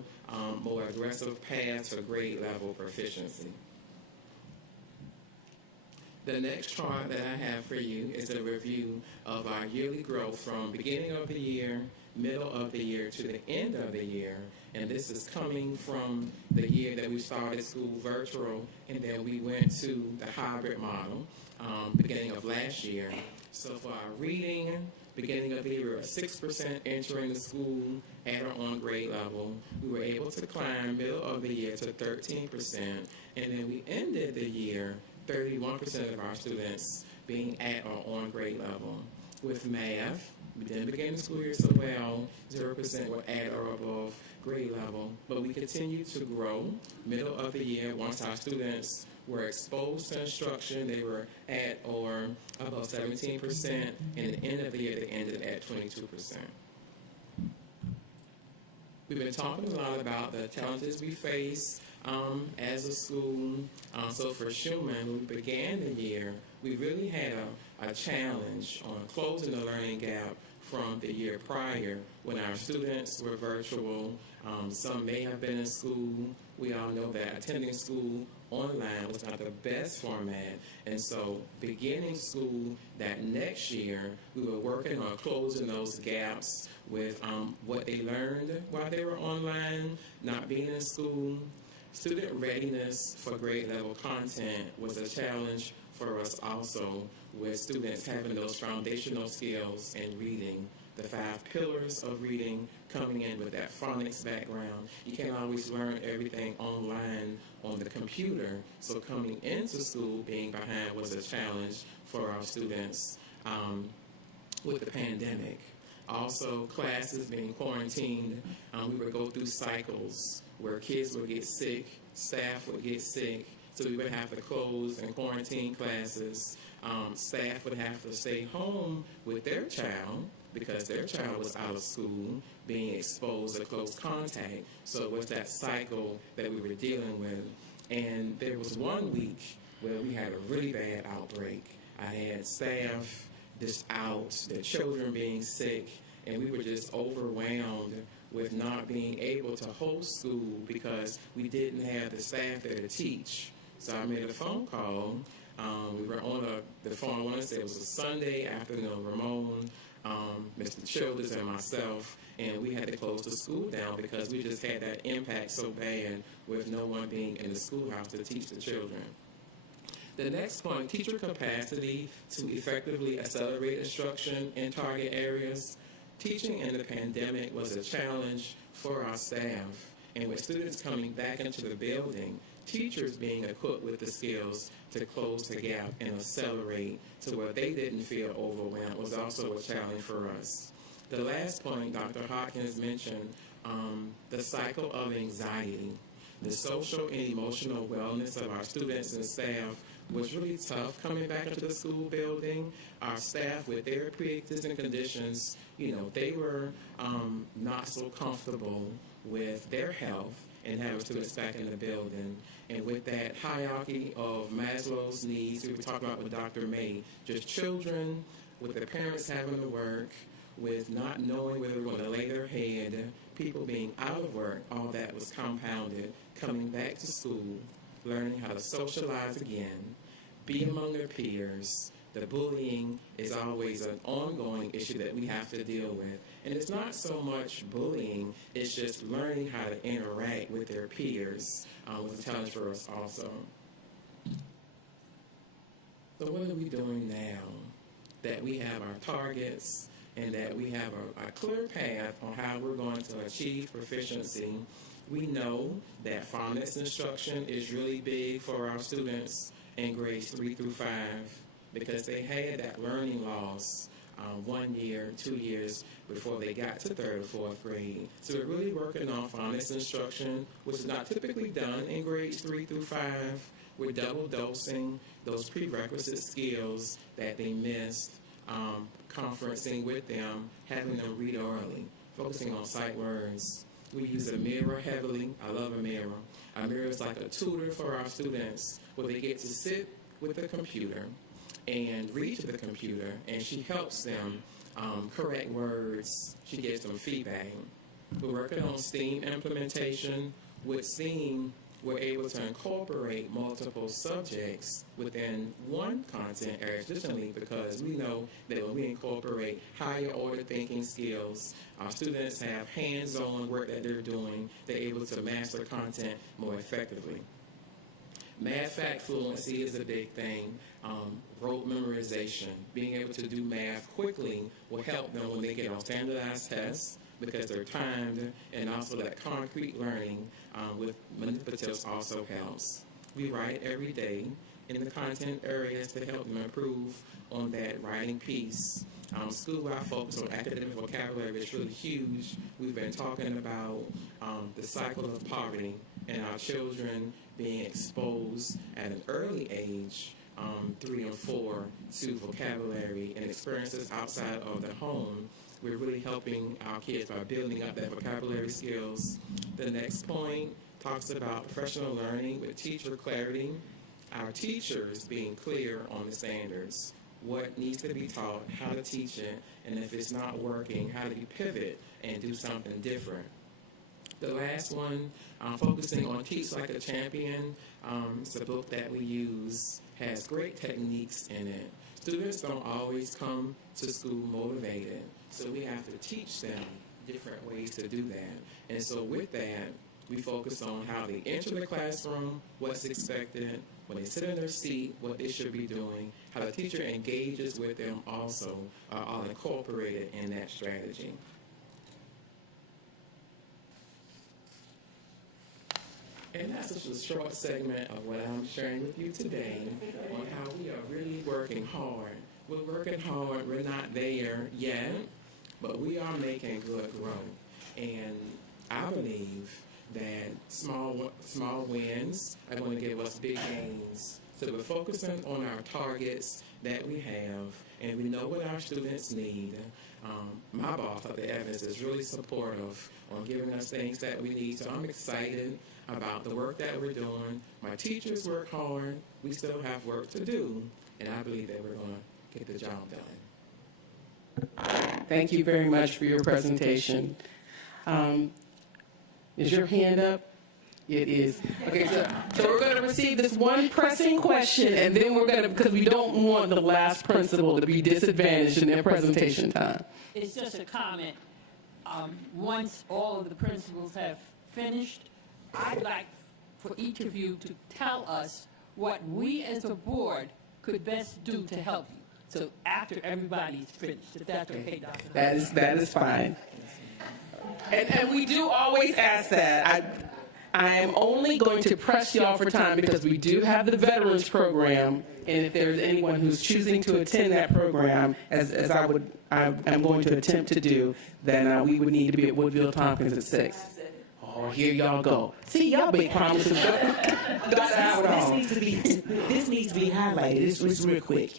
more aggressive path to grade level proficiency. The next chart that I have for you is a review of our yearly growth from beginning of the year, middle of the year, to the end of the year. And this is coming from the year that we started school virtual, and then we went to the hybrid model beginning of last year. So for our reading, beginning of the year, we were at 6% entering the school at or on grade level. We were able to climb middle of the year to 13%, and then we ended the year 31% of our students being at or on grade level. With math, we didn't begin the school year so well, 0% were at or above grade level, but we continued to grow. Middle of the year, once our students were exposed to instruction, they were at or above 17%, and at the end of the year, they ended at 22%. We've been talking a lot about the challenges we face as a school. So for Schumann, when we began the year, we really had a challenge on closing the learning gap from the year prior when our students were virtual. Some may have been in school. We all know that attending school online was not the best format. And so beginning school that next year, we were working on closing those gaps with what they learned while they were online, not being in school. Student readiness for grade level content was a challenge for us also, with students having those foundational skills in reading, the 5 pillars of reading, coming in with that phonics background. You can't always learn everything online on the computer, so coming into school being behind was a challenge for our students with the pandemic. Also, classes being quarantined, we would go through cycles where kids would get sick, staff would get sick, so we would have to close and quarantine classes. Staff would have to stay home with their child because their child was out of school, being exposed to close contact. So it was that cycle that we were dealing with. And there was one week where we had a really bad outbreak. I had staff just out, the children being sick, and we were just overwhelmed with not being able to host school because we didn't have the staff there to teach. So I made a phone call. We were on the phone, I want to say it was a Sunday afternoon, Ramon, Mr. Childers, and myself, and we had to close the school down because we just had that impact so bad with no one being in the schoolhouse to teach the children. The next point, teacher capacity to effectively accelerate instruction in target areas. Teaching in the pandemic was a challenge for our staff, and with students coming back into the building, teachers being equipped with the skills to close the gap and accelerate to where they didn't feel overwhelmed was also a challenge for us. The last point, Dr. Hopkins mentioned the cycle of anxiety. The social and emotional wellness of our students and staff was really tough coming back into the school building. Our staff with their pre-existing conditions, they were not so comfortable with their health and having students back in the building. And with that hierarchy of Maslow's needs, we were talking about with Dr. May, just children, with their parents having to work, with not knowing where they were going to lay their head, people being out of work, all that was compounded, coming back to school, learning how to socialize again, be among their peers. The bullying is always an ongoing issue that we have to deal with. And it's not so much bullying, it's just learning how to interact with their peers was a challenge for us also. So what are we doing now that we have our targets and that we have a clear path on how we're going to achieve proficiency? We know that phonics instruction is really big for our students in grades 3 through 5 because they had that learning loss 1 year, 2 years before they got to 3rd or 4th grade. So we're really working on phonics instruction, which is not typically done in grades 3 through 5. We're double dosing those prerequisite skills that they missed, conferencing with them, having them read orally, focusing on sight words. We use a mirror heavily. I love a mirror. A mirror is like a tutor for our students where they get to sit with the computer and read to the computer, and she helps them correct words. She gives them feedback. We're working on STEAM implementation. With STEAM, we're able to incorporate multiple subjects within one content area additionally because we know that when we incorporate higher order thinking skills, our students have hands-on work that they're doing, they're able to master content more effectively. Math fact fluency is a big thing. Rote memorization, being able to do math quickly will help them when they get on standardized tests because they're timed, and also that concrete learning with manipulatives also helps. We write every day in the content areas to help them improve on that writing piece. School-wide focus on academic vocabulary is really huge. We've been talking about the cycle of poverty and our children being exposed at an early age, 3 and 4, to vocabulary and experiences outside of the home. We're really helping our kids by building up their vocabulary skills. The next point talks about professional learning with teacher clarity. Our teachers being clear on the standards, what needs to be taught, how to teach it, and if it's not working, how do you pivot and do something different. The last one, focusing on Teach Like a Champion. It's a book that we use, has great techniques in it. Students don't always come to school motivated, so we have to teach them different ways to do that. And so with that, we focus on how they enter the classroom, what's expected, when they sit in their seat, what they should be doing, how the teacher engages with them also are all incorporated in that strategy. And that's just a short segment of what I'm sharing with you today on how we are really working hard. We're working hard. We're not there yet, but we are making good growth. And I believe that small wins are going to give us big gains. So we're focusing on our targets that we have, and we know what our students need. My boss, Dr. Evans, is really supportive on giving us things that we need. So I'm excited about the work that we're doing. My teachers work hard. We still have work to do, and I believe that we're going to get the job done. Thank you very much for your presentation. Is your hand up? It is. Okay, so we're going to receive this one pressing question, and then we're going to, because we don't want the last principal to be disadvantaged in their presentation time. It's just a comment. Once all of the principals have finished, I'd like for each of you to tell us what we as a board could best do to help you. So after everybody's finished, if that's okay, Dr. That is fine. And we do always ask that. I am only going to press y'all for time because we do have the Veterans Program, and if there's anyone who's choosing to attend that program, as I'm going to attempt to do, then we would need to be at Woodville Tompkins at 6. Oh, here y'all go. See, y'all make promises. This needs to be highlighted. It's real quick.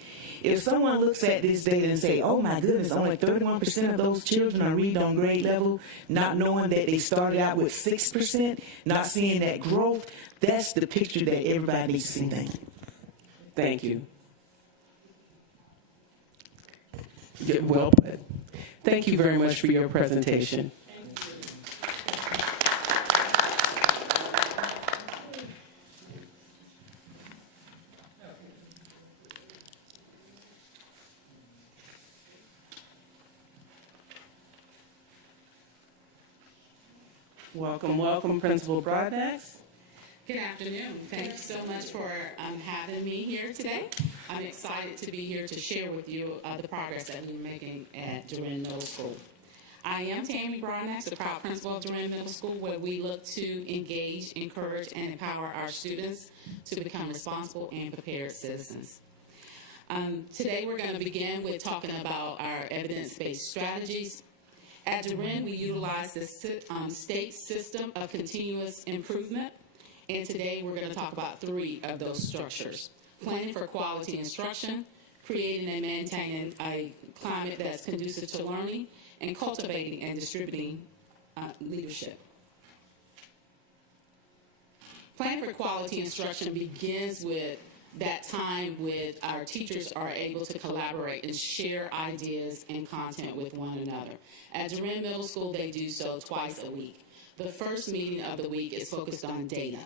If someone looks at this data and say, oh my goodness, only 31% of those children are reading on grade level, not knowing that they started out with 6%, not seeing that growth, that's the picture that everybody needs to see. Thank you. Yeah, well put. Thank you very much for your presentation. Welcome, welcome, Principal Broadnax. Good afternoon. Thank you so much for having me here today. I'm excited to be here to share with you the progress that we're making at Duran Middle School. I am Tammy Broadnax, the proud principal of Duran Middle School, where we look to engage, encourage, and empower our students to become responsible and prepared citizens. Today we're going to begin with talking about our evidence-based strategies. At Duran, we utilize the state system of continuous improvement, and today we're going to talk about 3 of those structures: planning for quality instruction, creating and maintaining a climate that's conducive to learning, and cultivating and distributing leadership. Planning for quality instruction begins with that time with our teachers are able to collaborate and share ideas and content with one another. At Duran Middle School, they do so twice a week. The first meeting of the week is focused on data.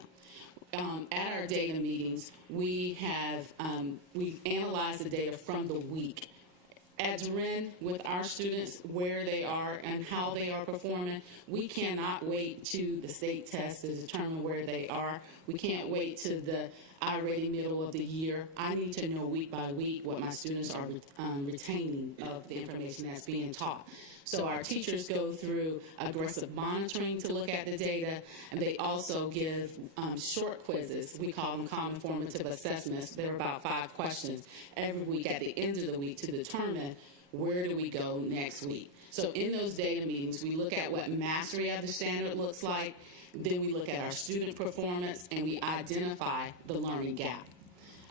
At our data meetings, we analyze the data from the week. At Duran, with our students, where they are and how they are performing, we cannot wait to the state test to determine where they are. We can't wait to the I-rating middle of the year. I need to know week by week what my students are retaining of the information that's being taught. So our teachers go through aggressive monitoring to look at the data, and they also give short quizzes. We call them common formative assessments. They're about 5 questions every week at the end of the week to determine where do we go next week. So in those data meetings, we look at what mastery of the standard looks like. Then we look at our student performance, and we identify the learning gap.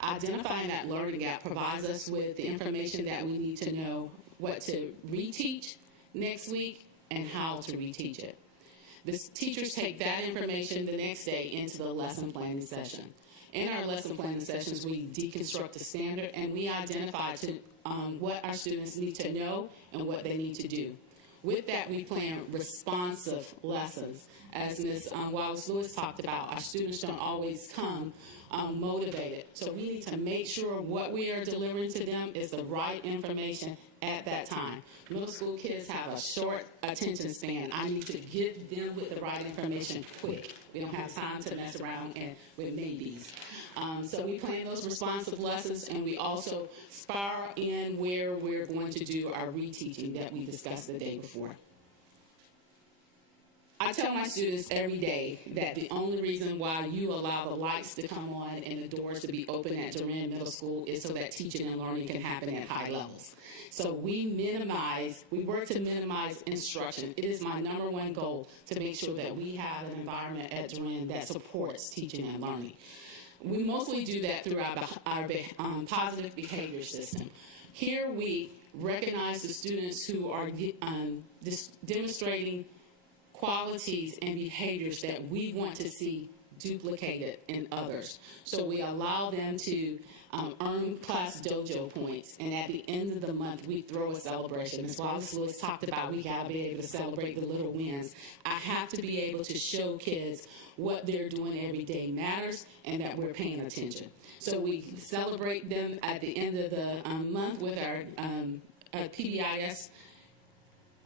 Identifying that learning gap provides us with the information that we need to know what to reteach next week and how to reteach it. The teachers take that information the next day into the lesson planning session. In our lesson planning sessions, we deconstruct the standard, and we identify what our students need to know and what they need to do. With that, we plan responsive lessons. As Ms. Wallace-Lewis talked about, our students don't always come motivated. So we need to make sure what we are delivering to them is the right information at that time. Middle school kids have a short attention span. I need to get them with the right information quick. We don't have time to mess around with maybes. So we plan those responsive lessons, and we also spar in where we're going to do our reteaching that we discussed the day before. I tell my students every day that the only reason why you allow the lights to come on and the doors to be open at Duran Middle School is so that teaching and learning can happen at high levels. So we work to minimize instruction. It is my #1 goal to make sure that we have an environment at Duran that supports teaching and learning. We mostly do that through our positive behavior system. Here we recognize the students who are demonstrating qualities and behaviors that we want to see duplicated in others. So we allow them to earn class dojo points, and at the end of the month, we throw a celebration. As Wallace Lewis talked about, we gotta be able to celebrate the little wins. I have to be able to show kids what they're doing every day matters and that we're paying attention. So we celebrate them at the end of the month with our PBIS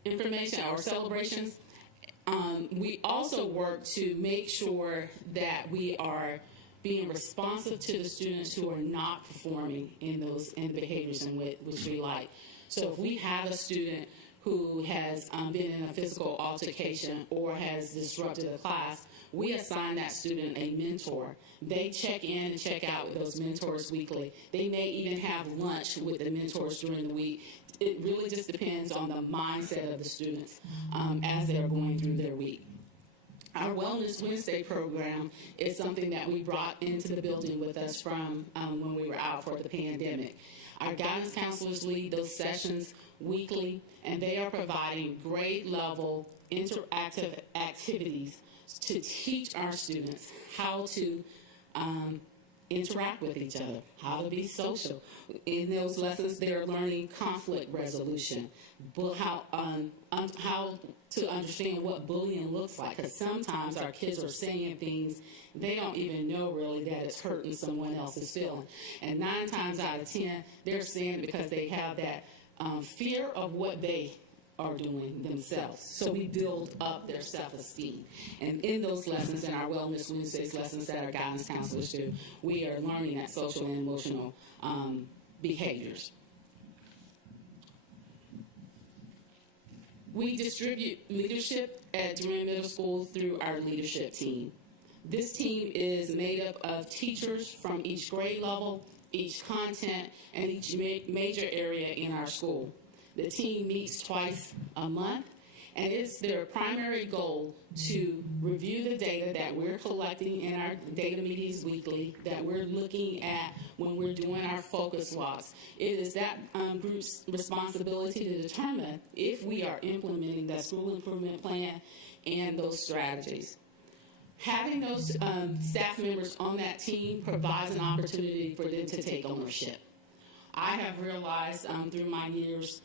information, our celebrations. We also work to make sure that we are being responsive to the students who are not performing in the behaviors in which we like. So if we have a student who has been in a physical altercation or has disrupted a class, we assign that student a mentor. They check in and check out with those mentors weekly. They may even have lunch with the mentors during the week. It really just depends on the mindset of the students as they're going through their week. Our Wellness Wednesday program is something that we brought into the building with us from when we were out for the pandemic. Our guidance counselors lead those sessions weekly, and they are providing grade level interactive activities to teach our students how to interact with each other, how to be social. In those lessons, they're learning conflict resolution, how to understand what bullying looks like, because sometimes our kids are saying things they don't even know really that it's hurting someone else's feeling. And 9 times out of 10, they're saying it because they have that fear of what they are doing themselves. So we build up their self-esteem. And in those lessons, in our Wellness Wednesdays lessons that our guidance counselors do, we are learning that social and emotional behaviors. We distribute leadership at Duran Middle School through our leadership team. This team is made up of teachers from each grade level, each content, and each major area in our school. The team meets twice a month, and it's their primary goal to review the data that we're collecting in our data meetings weekly, that we're looking at when we're doing our focus walks. It is that group's responsibility to determine if we are implementing that school improvement plan and those strategies. Having those staff members on that team provides an opportunity for them to take ownership. I have realized through my years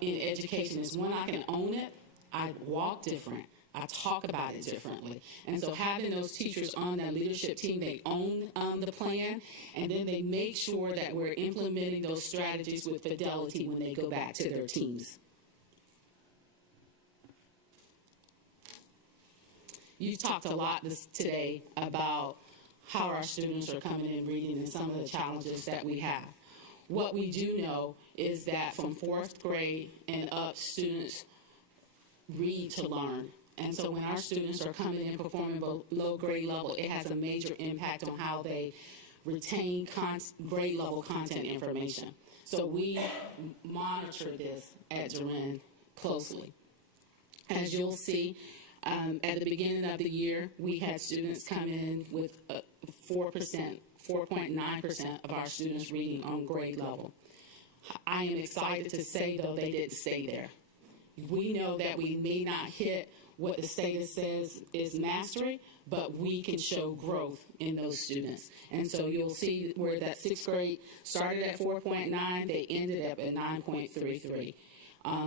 in education is when I can own it, I walk different. I talk about it differently. And so having those teachers on that leadership team, they own the plan, and then they make sure that we're implementing those strategies with fidelity when they go back to their teams. You've talked a lot today about how our students are coming in reading and some of the challenges that we have. What we do know is that from 4th grade and up, students read to learn. And so when our students are coming in performing below grade level, it has a major impact on how they retain grade level content information. So we monitor this at Duran closely. As you'll see, at the beginning of the year, we had students come in with 4.9% of our students reading on grade level. I am excited to say, though, they didn't stay there. We know that we may not hit what the status says is mastery, but we can show growth in those students. And so you'll see where that 6th grade started at 4.9, they ended up at 9.33.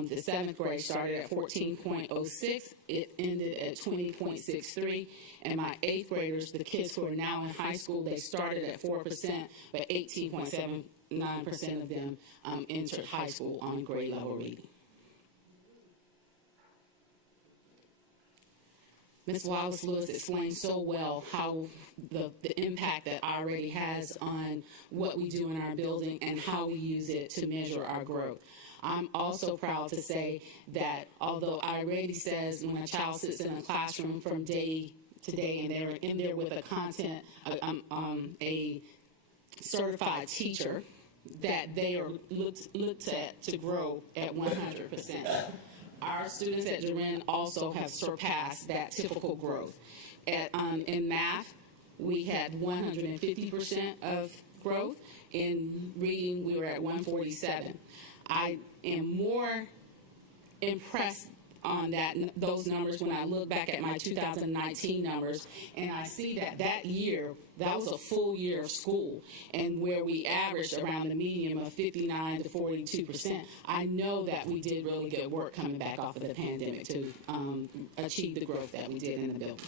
The 7th grade started at 14.06, it ended at 20.63, and my 8th graders, the kids who are now in high school, they started at 4%, but 18.79% of them entered high school on grade level reading. Ms. Wallace Lewis explained so well how the impact that already has on what we do in our building and how we use it to measure our growth. I'm also proud to say that although already says when a child sits in a classroom from day to day and they're in there with a certified teacher, that they are looked at to grow at 100%. Our students at Duran also have surpassed that typical growth. In math, we had 150% of growth. In reading, we were at 147. I am more impressed on those numbers when I look back at my 2019 numbers, and I see that year, that was a full year of school, and where we averaged around the median of 59 to 42%. I know that we did really good work coming back off of the pandemic to achieve the growth that we did in the building.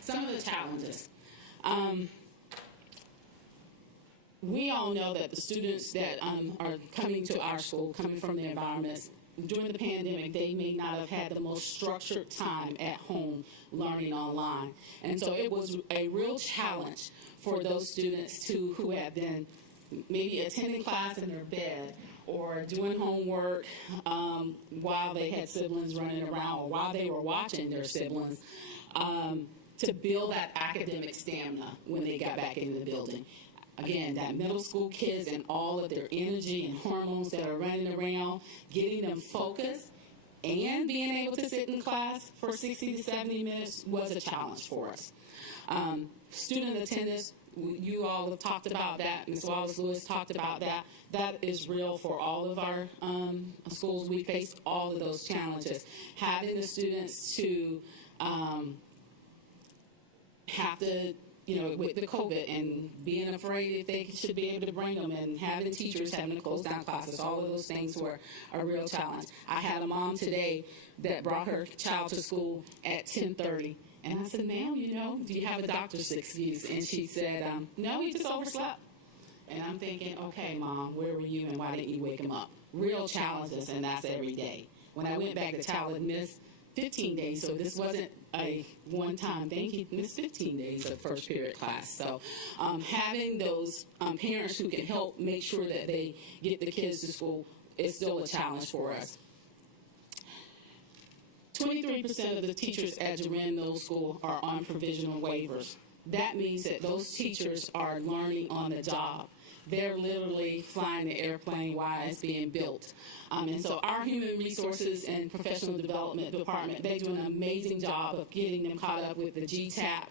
Some of the challenges. We all know that the students that are coming to our school, coming from the environments, during the pandemic, they may not have had the most structured time at home learning online. And so it was a real challenge for those students who have been maybe attending class in their bed or doing homework while they had siblings running around or while they were watching their siblings, to build that academic stamina when they got back into the building. Again, that middle school kids and all of their energy and hormones that are running around, getting them focused and being able to sit in class for 60 to 70 minutes was a challenge for us. Student attendance, you all have talked about that. Ms. Wallace-Lewis talked about that. That is real for all of our schools. We faced all of those challenges. Having the students to have to, with the COVID and being afraid if they should be able to bring them, and having teachers having to close down classes, all of those things were a real challenge. I had a mom today that brought her child to school at 10:30, and I said, ma'am, do you have a doctor's excuse? And she said, no, he just overslept. And I'm thinking, okay, Mom, where were you and why didn't you wake him up? Real challenges, and that's every day. When I went back, the child had missed 15 days, so this wasn't a one-time thing. He missed 15 days of first period class. So having those parents who can help make sure that they get the kids to school is still a challenge for us. 23% of the teachers at Duran Middle School are on provisional waivers. That means that those teachers are learning on the job. They're literally flying the airplane while it's being built. And so our Human Resources and Professional Development Department, they do an amazing job of getting them caught up with the GTAP,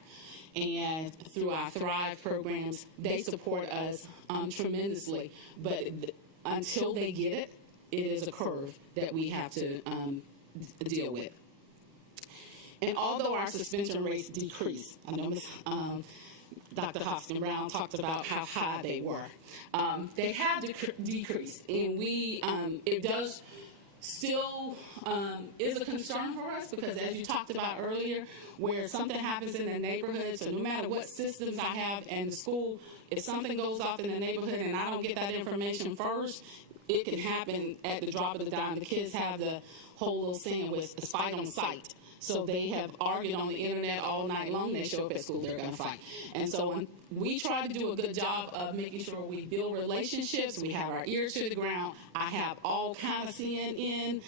and through our Thrive programs, they support us tremendously. But until they get it, it is a curve that we have to deal with. And although our suspension rates decrease, I know Dr. Hoskin Brown talked about how high they were. They have decreased, and it does still is a concern for us, because as you talked about earlier, where something happens in the neighborhood, so no matter what systems I have in the school, if something goes off in the neighborhood and I don't get that information first, it can happen at the drop of the dime. The kids have the whole little saying with a fight on sight. So they have argued on the internet all night long. They show up at school, they're going to fight. And so we try to do a good job of making sure we build relationships. We have our ears to the ground. I have all kind of CNN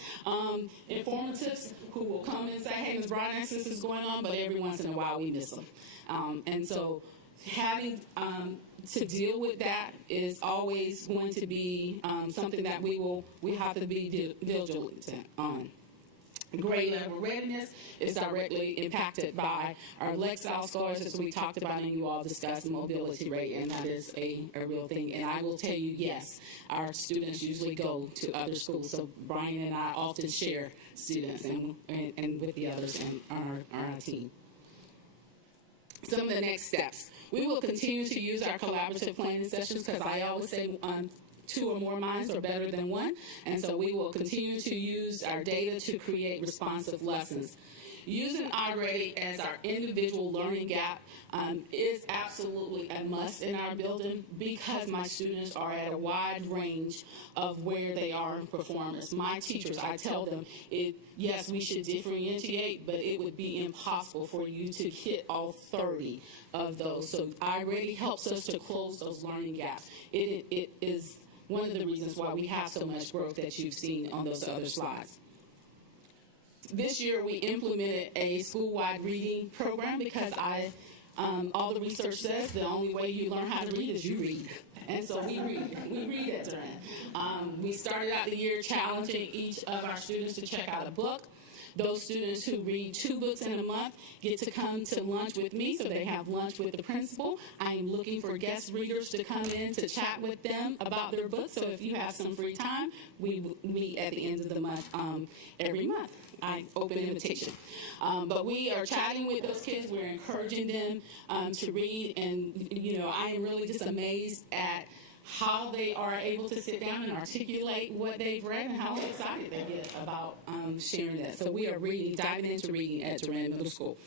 informatives who will come and say, hey, Ms. Bryant, this is going on, but every once in a while we miss them. And so having to deal with that is always going to be something that we have to be vigilant on. Grade level readiness is directly impacted by our Lexile scores, as we talked about and you all discussed, mobility rate, and that is a real thing. And I will tell you, yes, our students usually go to other schools. So Brian and I often share students and with the others in our team. Some of the next steps. We will continue to use our collaborative planning sessions, because I always say two or more minds are better than one, and so we will continue to use our data to create responsive lessons. Using iReady as our individual learning gap is absolutely a must in our building, because my students are at a wide range of where they are performers. My teachers, I tell them, yes, we should differentiate, but it would be impossible for you to hit all 30 of those. So iReady helps us to close those learning gaps. It is one of the reasons why we have so much growth that you've seen on those other slides. This year we implemented a school-wide reading program, because all the research says the only way you learn how to read is you read. And so we read at Duran. We started out the year challenging each of our students to check out a book. Those students who read 2 books in a month get to come to lunch with me, so they have lunch with the principal. I am looking for guest readers to come in to chat with them about their books. So if you have some free time, we meet at the end of the month every month. I open invitation. But we are chatting with those kids. We're encouraging them to read. And, you know, I am really just amazed at how they are able to sit down and articulate what they've read and how excited they get about sharing that. So we are diving into reading at Durand Middle School.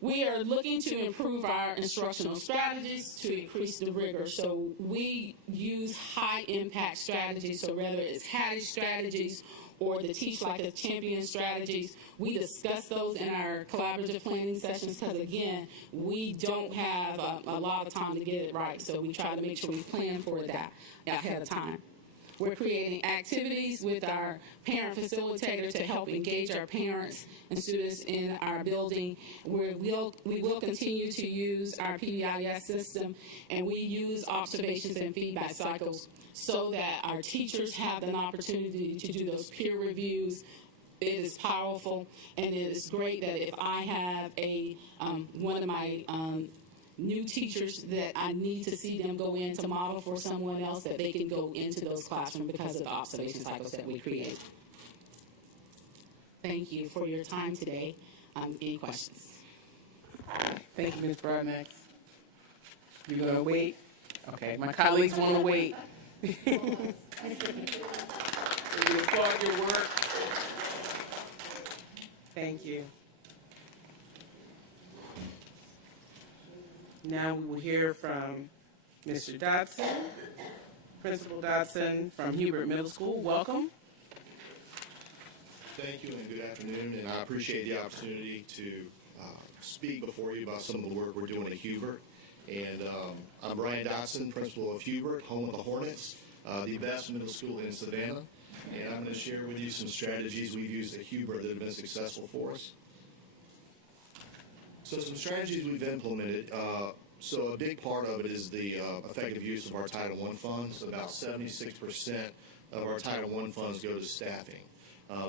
We are looking to improve our instructional strategies to increase the rigor. So we use high impact strategies. So whether it's Hattie strategies or the Teach Like a Champion strategies, we discuss those in our collaborative planning sessions because, again, we don't have a lot of time to get it right. So we try to make sure we plan for that ahead of time. We're creating activities with our parent facilitator to help engage our parents and students in our building. We will continue to use our PBIS system, and we use observations and feedback cycles so that our teachers have an opportunity to do those peer reviews. It is powerful, and it is great that if I have one of my new teachers that I need to see them go in to model for someone else, that they can go into those classrooms because of the observation cycles that we create. Thank you for your time today. Any questions? Thank you, Ms. Broadnax. You gonna wait? Okay, my colleagues wanna wait. We applaud your work. Thank you. Now we will hear from Mr. Dodson, Principal Dodson from Hubert Middle School. Welcome. Thank you and good afternoon, and I appreciate the opportunity to speak before you about some of the work we're doing at Hubert. And I'm Brian Dodson, Principal of Hubert, home of the Hornets, the best middle school in Savannah. And I'm going to share with you some strategies we've used at Hubert that have been successful for us. So some strategies we've implemented. So a big part of it is the effective use of our Title I funds. About 76% of our Title I funds go to staffing.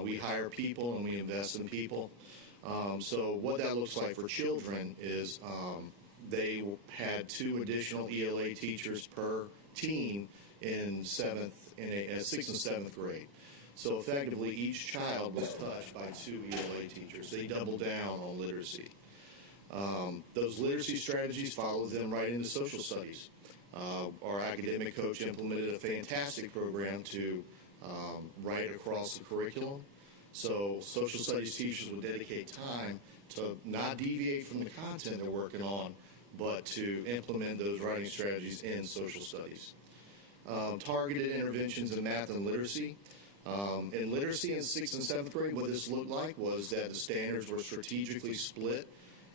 We hire people and we invest in people. So what that looks like for children is they had 2 additional ELA teachers per team in 6th and 7th grade. So effectively, each child was touched by 2 ELA teachers. They doubled down on literacy. Those literacy strategies followed them right into social studies. Our academic coach implemented a fantastic program to write across the curriculum. So social studies teachers would dedicate time to not deviate from the content they're working on, but to implement those writing strategies in social studies. Targeted interventions in math and literacy. In literacy in 6th and 7th grade, what this looked like was that the standards were strategically split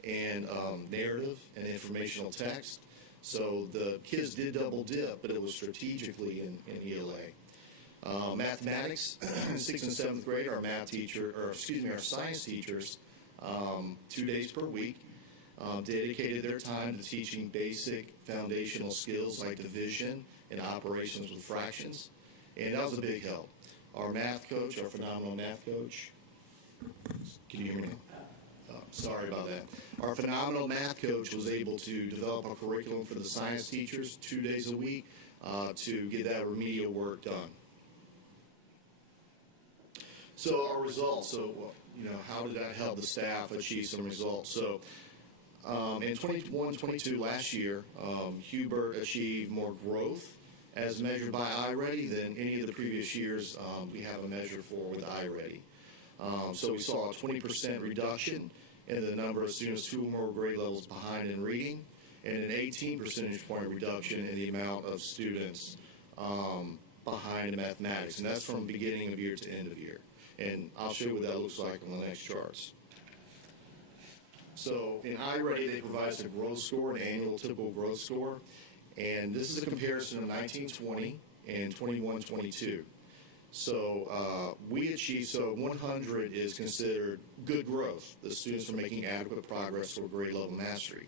in narrative and informational text. So the kids did double dip, but it was strategically in ELA. Mathematics in 6th and 7th grade, our our science teachers, 2 days per week, dedicated their time to teaching basic foundational skills like division and operations with fractions, and that was a big help. Our math coach, our phenomenal math coach, can you hear me? Sorry about that. Our phenomenal math coach was able to develop a curriculum for the science teachers 2 days a week to get that remedial work done. So our results, how did that help the staff achieve some results? So in 21-22 last year, Hubert achieved more growth as measured by iReady than any of the previous years we have a measure for with iReady. So we saw a 20% reduction in the number of students 2 or more grade levels behind in reading, and an 18 percentage point reduction in the amount of students behind in mathematics. And that's from beginning of year to end of year. And I'll show you what that looks like on the next charts. So in iReady, they provide us a growth score, an annual typical growth score. And this is a comparison of 1920 and 21-22. So we achieved, so 100 is considered good growth. The students are making adequate progress toward grade level mastery.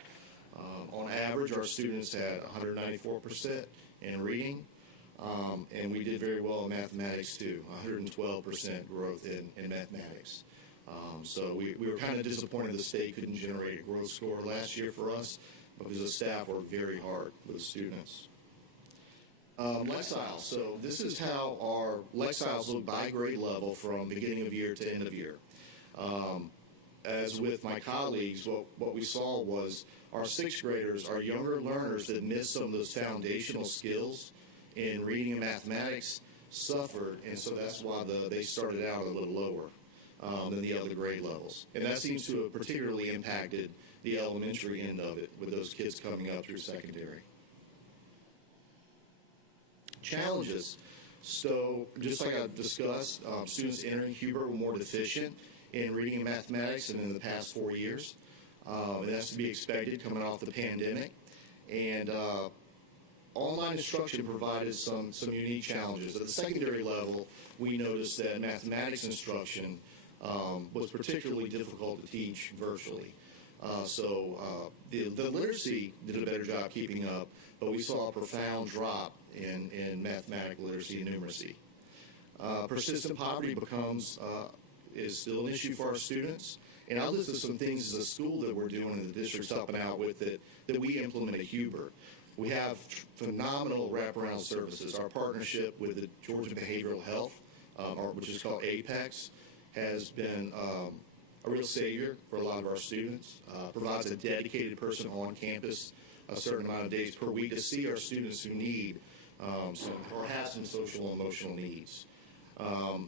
On average, our students had 194% in reading, and we did very well in mathematics too, 112% growth in mathematics. So we were kind of disappointed the state couldn't generate a growth score last year for us because the staff worked very hard with the students. Lexile. So this is how our Lexiles look by grade level from beginning of year to end of year. As with my colleagues, what we saw was our sixth graders, our younger learners that missed some of those foundational skills in reading and mathematics suffered, and so that's why they started out a little lower than the other grade levels. And that seems to have particularly impacted the elementary end of it with those kids coming up through secondary. Challenges. So just like I discussed, students entering Hubert were more deficient in reading and mathematics than in the past 4 years. And that's to be expected coming off the pandemic. And online instruction provided some unique challenges. At the secondary level, we noticed that mathematics instruction was particularly difficult to teach virtually. So the literacy did a better job keeping up, but we saw a profound drop in mathematical literacy and numeracy. Persistent poverty is still an issue for our students. And I listed some things as a school that we're doing in the district's up and out with it that we implement at Hubert. We have phenomenal wraparound services. Our partnership with the Georgia Behavioral Health, which is called APEX, has been a real savior for a lot of our students. Provides a dedicated person on campus a certain amount of days per week to see our students who need or have some social and emotional needs.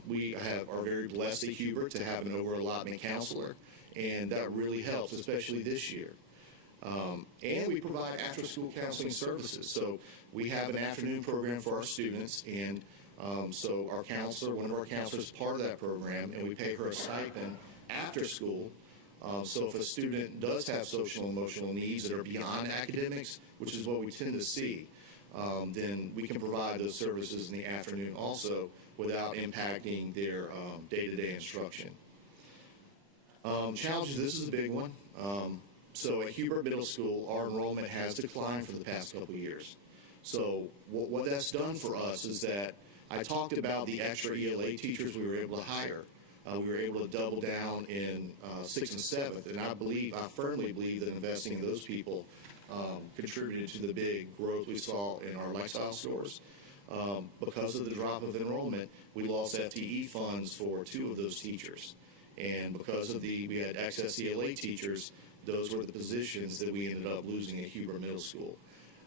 We are very blessed at Hubert to have an over-allotment counselor, and that really helps, especially this year. And we provide after-school counseling services. So we have an afternoon program for our students, and so our counselor, one of our counselors, is part of that program, and we pay her a stipend after school. So if a student does have social and emotional needs that are beyond academics, which is what we tend to see, then we can provide those services in the afternoon also without impacting their day-to-day instruction. Challenges, this is a big one. So at Hubert Middle School, our enrollment has declined for the past couple of years. So what that's done for us is that I talked about the extra ELA teachers we were able to hire. We were able to double down in 6th and 7th, and I firmly believe that investing in those people contributed to the big growth we saw in our Lexile scores. Because of the drop of enrollment, we lost FTE funds for 2 of those teachers. And because of we had excess ELA teachers, those were the positions that we ended up losing at Hubert Middle School.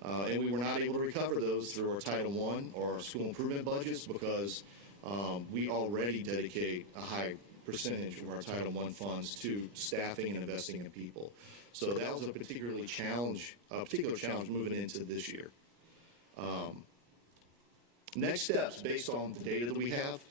And we were not able to recover those through our Title I or our school improvement budgets because we already dedicate a high percentage of our Title I funds to staffing and investing in people. So that was a particular challenge moving into this year. Next steps, based on the data that we have,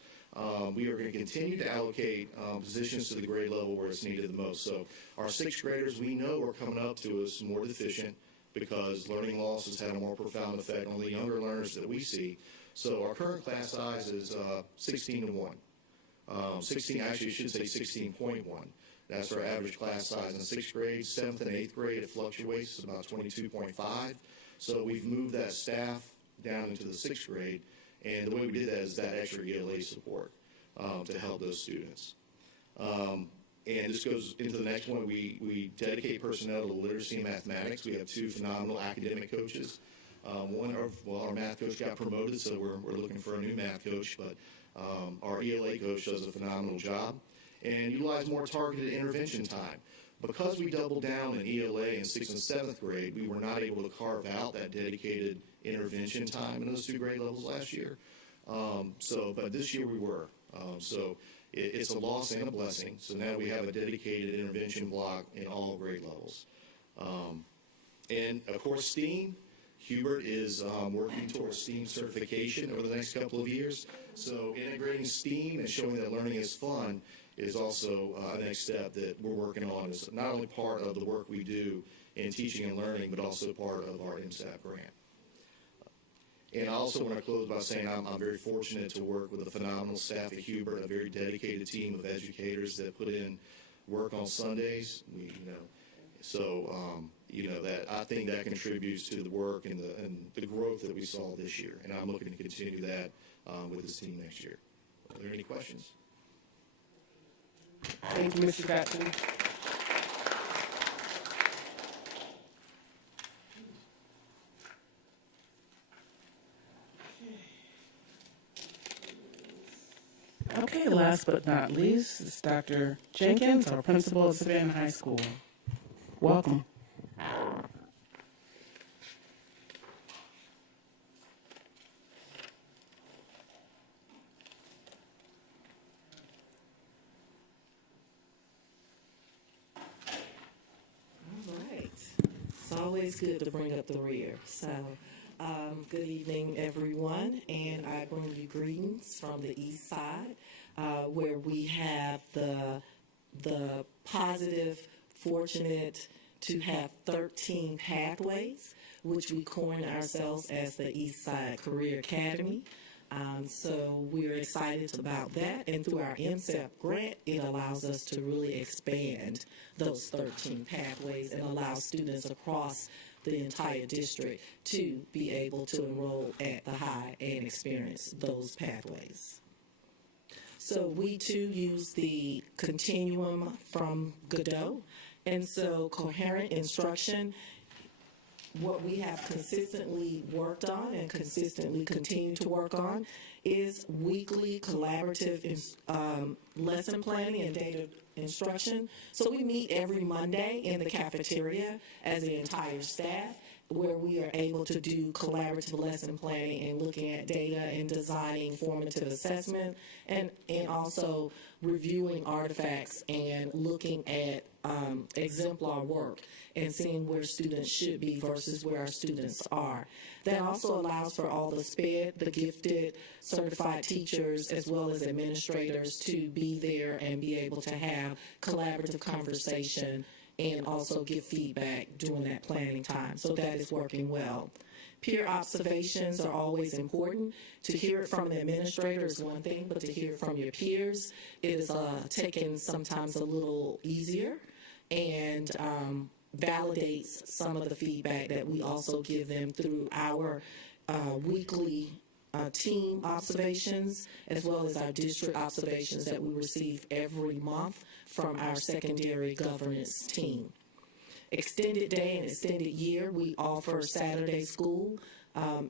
we are going to continue to allocate positions to the grade level where it's needed the most. So our 6th graders, we know, are coming up to us more deficient because learning loss has had a more profound effect on the younger learners that we see. So our current class size is 16 to 1. 16, actually, I should say 16.1. That's our average class size in 6th grade. 7th and 8th grade, it fluctuates. It's about 22.5. So we've moved that staff down into the 6th grade. And the way we did that is that extra ELA support to help those students. And this goes into the next one. We dedicate personnel to literacy and mathematics. We have 2 phenomenal academic coaches. Our math coach got promoted, so we're looking for a new math coach. But our ELA coach does a phenomenal job and utilize more targeted intervention time. Because we doubled down in ELA in 6th and 7th grade, we were not able to carve out that dedicated intervention time in those 2 grade levels last year. But this year we were. So it's a loss and a blessing. So now we have a dedicated intervention block in all grade levels. And of course, STEAM. Hubert is working towards STEAM certification over the next couple of years. So integrating STEAM and showing that learning is fun is also a next step that we're working on. It's not only part of the work we do in teaching and learning, but also part of our MSAP grant. And I also want to close by saying I'm very fortunate to work with a phenomenal staff at Hubert, a very dedicated team of educators that put in work on Sundays. That I think that contributes to the work and the growth that we saw this year. And I'm looking to continue that with this team next year. Are there any questions? Thank you, Mr. Jackson. Okay, last but not least is Dr. Jenkins, our principal at Savannah High School. Welcome. All right. It's always good to bring up the rear. So, good evening, everyone, and I bring you greetings from the East Side, where we have the positive, fortunate to have 13 pathways, which we coin ourselves as the East Side Career Academy. So we're excited about that, and through our MSEP grant, it allows us to really expand those 13 pathways and allow students across the entire district to be able to enroll at the high and experience those pathways. So we too use the continuum from Godot, and so coherent instruction, what we have consistently worked on and consistently continue to work on is weekly collaborative lesson planning and data instruction. So we meet every Monday in the cafeteria as the entire staff, where we are able to do collaborative lesson planning and looking at data and designing formative assessment, and also reviewing artifacts and looking at exemplar work and seeing where students should be versus where our students are. That also allows for all the SPED, the gifted certified teachers, as well as administrators to be there and be able to have collaborative conversation and also give feedback during that planning time. So that is working well. Peer observations are always important. To hear it from the administrator is one thing, but to hear it from your peers is taken sometimes a little easier, and validates some of the feedback that we also give them through our weekly team observations, as well as our district observations that we receive every month from our secondary governance team. Extended day and extended year, we offer Saturday school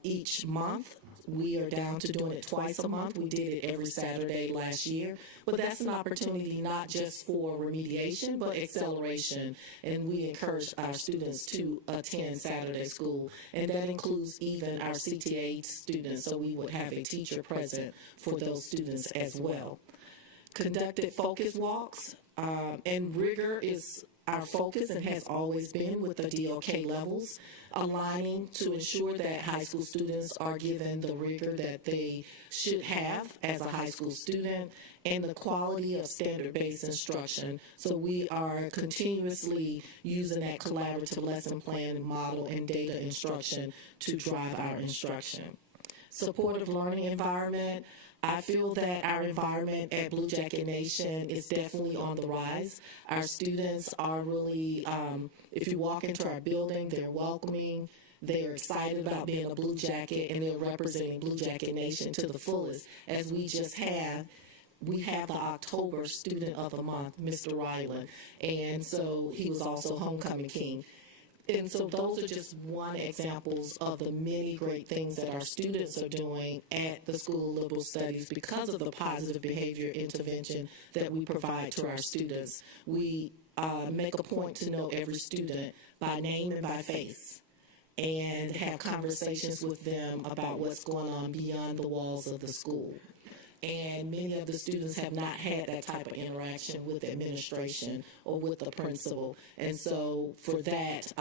each month. We are down to doing it twice a month. We did it every Saturday last year. But that's an opportunity not just for remediation, but acceleration. And we encourage our students to attend Saturday school. And that includes even our CTA students, so we would have a teacher present for those students as well. Conducted focus walks, and rigor is our focus and has always been with the DLK levels, aligning to ensure that high school students are given the rigor that they should have as a high school student and the quality of standard-based instruction. So we are continuously using that collaborative lesson plan model and data instruction to drive our instruction. Supportive learning environment. I feel that our environment at Blue Jacket Nation is definitely on the rise. Our students are really, if you walk into our building, they're welcoming, they're excited about being a Blue Jacket, and they're representing Blue Jacket Nation to the fullest, as we have the October Student of the Month, Mr. Ryland, and so he was also Homecoming King. And so those are just one examples of the many great things that our students are doing at the School of Liberal Studies because of the positive behavior intervention that we provide to our students. We make a point to know every student by name and by face, and have conversations with them about what's going on beyond the walls of the school. And many of the students have not had that type of interaction with the administration or with the principal. And so for that,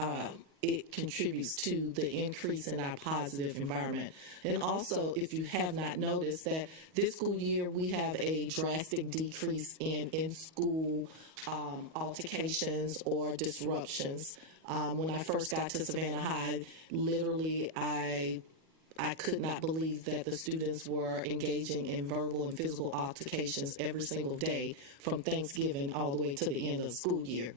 it contributes to the increase in our positive environment. And also, if you have not noticed, that this school year we have a drastic decrease in in-school altercations or disruptions. When I first got to Savannah High, literally I could not believe that the students were engaging in verbal and physical altercations every single day from Thanksgiving all the way to the end of the school year.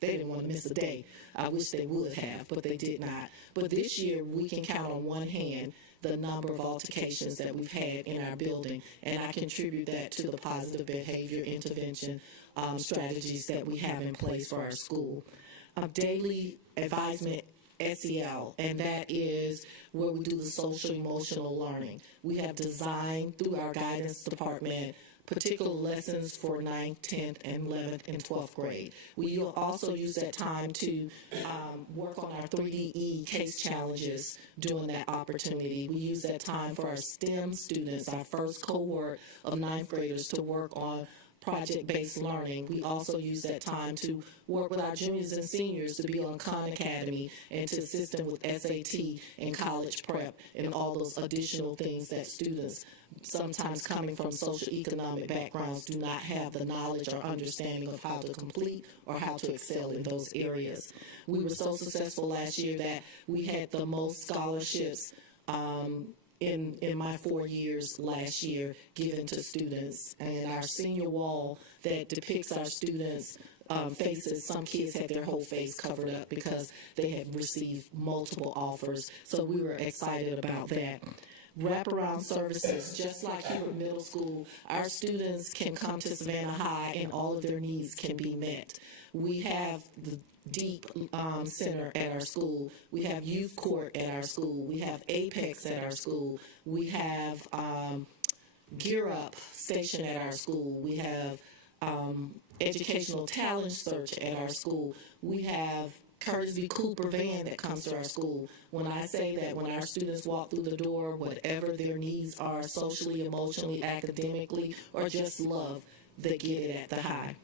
They didn't want to miss a day. I wish they would have, but they did not. But this year, we can count on one hand the number of altercations that we've had in our building, and I contribute that to the positive behavior intervention strategies that we have in place for our school. Daily advisement SEL, and that is where we do the social emotional learning. We have designed through our guidance department particular lessons for 9th, 10th, and 11th and 12th grade. We also use that time to work on our 3DE case challenges during that opportunity. We use that time for our STEM students, our first cohort of 9th graders, to work on project-based learning. We also use that time to work with our juniors and seniors to be on Khan Academy and to assist them with SAT and college prep and all those additional things that students, sometimes coming from socioeconomic backgrounds, do not have the knowledge or understanding of how to complete or how to excel in those areas. We were so successful last year that we had the most scholarships in my 4 years last year given to students. And our senior wall that depicts our students' faces, some kids had their whole face covered up because they had received multiple offers. So we were excited about that. Wraparound services, just like here at middle school, our students can come to Savannah High and all of their needs can be met. We have the Deep Center at our school. We have Youth Court at our school. We have Apex at our school. We have Gear Up Station at our school. We have Educational Talent Search at our school. We have Curtis V. Cooper van that comes to our school. When I say that, when our students walk through the door, whatever their needs are, socially, emotionally, academically, or just love, they get it at the High.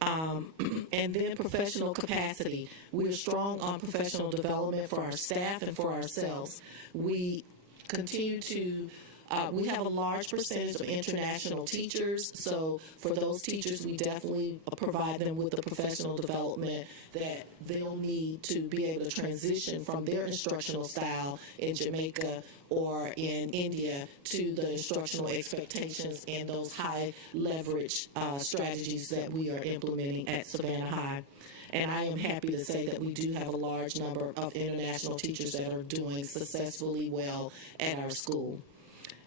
And then professional capacity. We're strong on professional development for our staff and for ourselves. We continue to we have a large percentage of international teachers, so for those teachers, we definitely provide them with the professional development that they'll need to be able to transition from their instructional style in Jamaica or in India to the instructional expectations and those high leverage strategies that we are implementing at Savannah High. And I am happy to say that we do have a large number of international teachers that are doing successfully well at our school.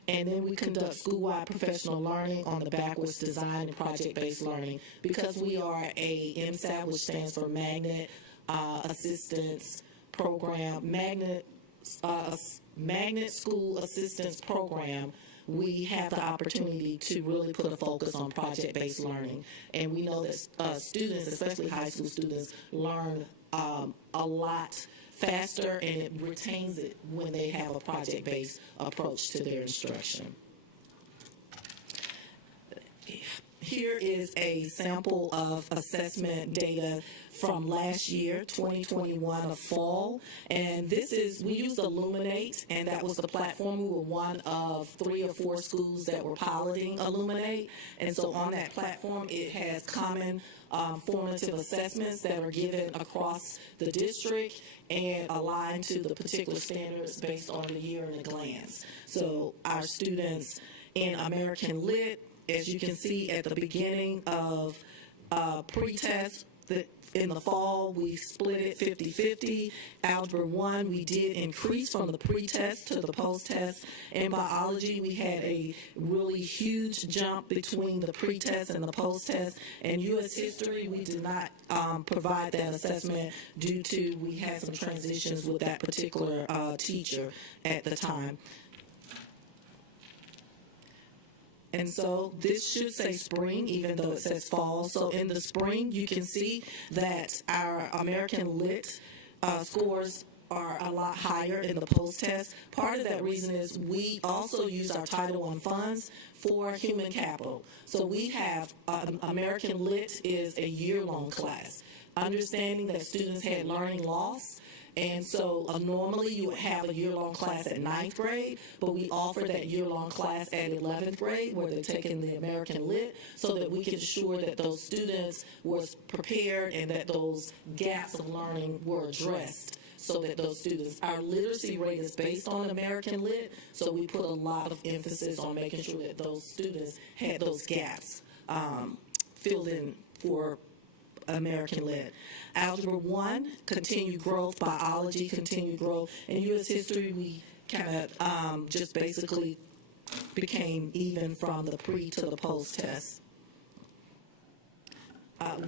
And then we conduct school-wide professional learning on the backwards design and project-based learning. Because we are a MSAP, which stands for Magnet Assistance Program, Magnet School Assistance Program, we have the opportunity to really put a focus on project-based learning. And we know that students, especially high school students, learn a lot faster, and it retains it when they have a project-based approach to their instruction. Here is a sample of assessment data from last year, 2021 of fall. And this is, we used Illuminate, and that was the platform. We were one of 3 or 4 schools that were piloting Illuminate. And so on that platform, it has common formative assessments that are given across the district and aligned to the particular standards based on the year and a glance. So our students in American Lit, as you can see at the beginning of pre-test, in the fall, we split it 50-50. Algebra 1, we did increase from the pre-test to the post-test. In biology, we had a really huge jump between the pre-test and the post-test. And U.S. history, we did not provide that assessment due to we had some transitions with that particular teacher at the time. And so this should say spring, even though it says fall. So in the spring, you can see that our American Lit scores are a lot higher in the post-test. Part of that reason is we also use our Title I funds for human capital. So we have American Lit is a year-long class. Understanding that students had learning loss, and so normally you would have a year-long class at 9th grade, but we offer that year-long class at 11th grade where they're taking the American Lit so that we can ensure that those students were prepared and that those gaps of learning were addressed so that those students, our literacy rate is based on American Lit, so we put a lot of emphasis on making sure that those students had those gaps filled in for American Lit. Algebra 1, continued growth. Biology, continued growth. In U.S. history, we kind of just basically became even from the pre to the post test.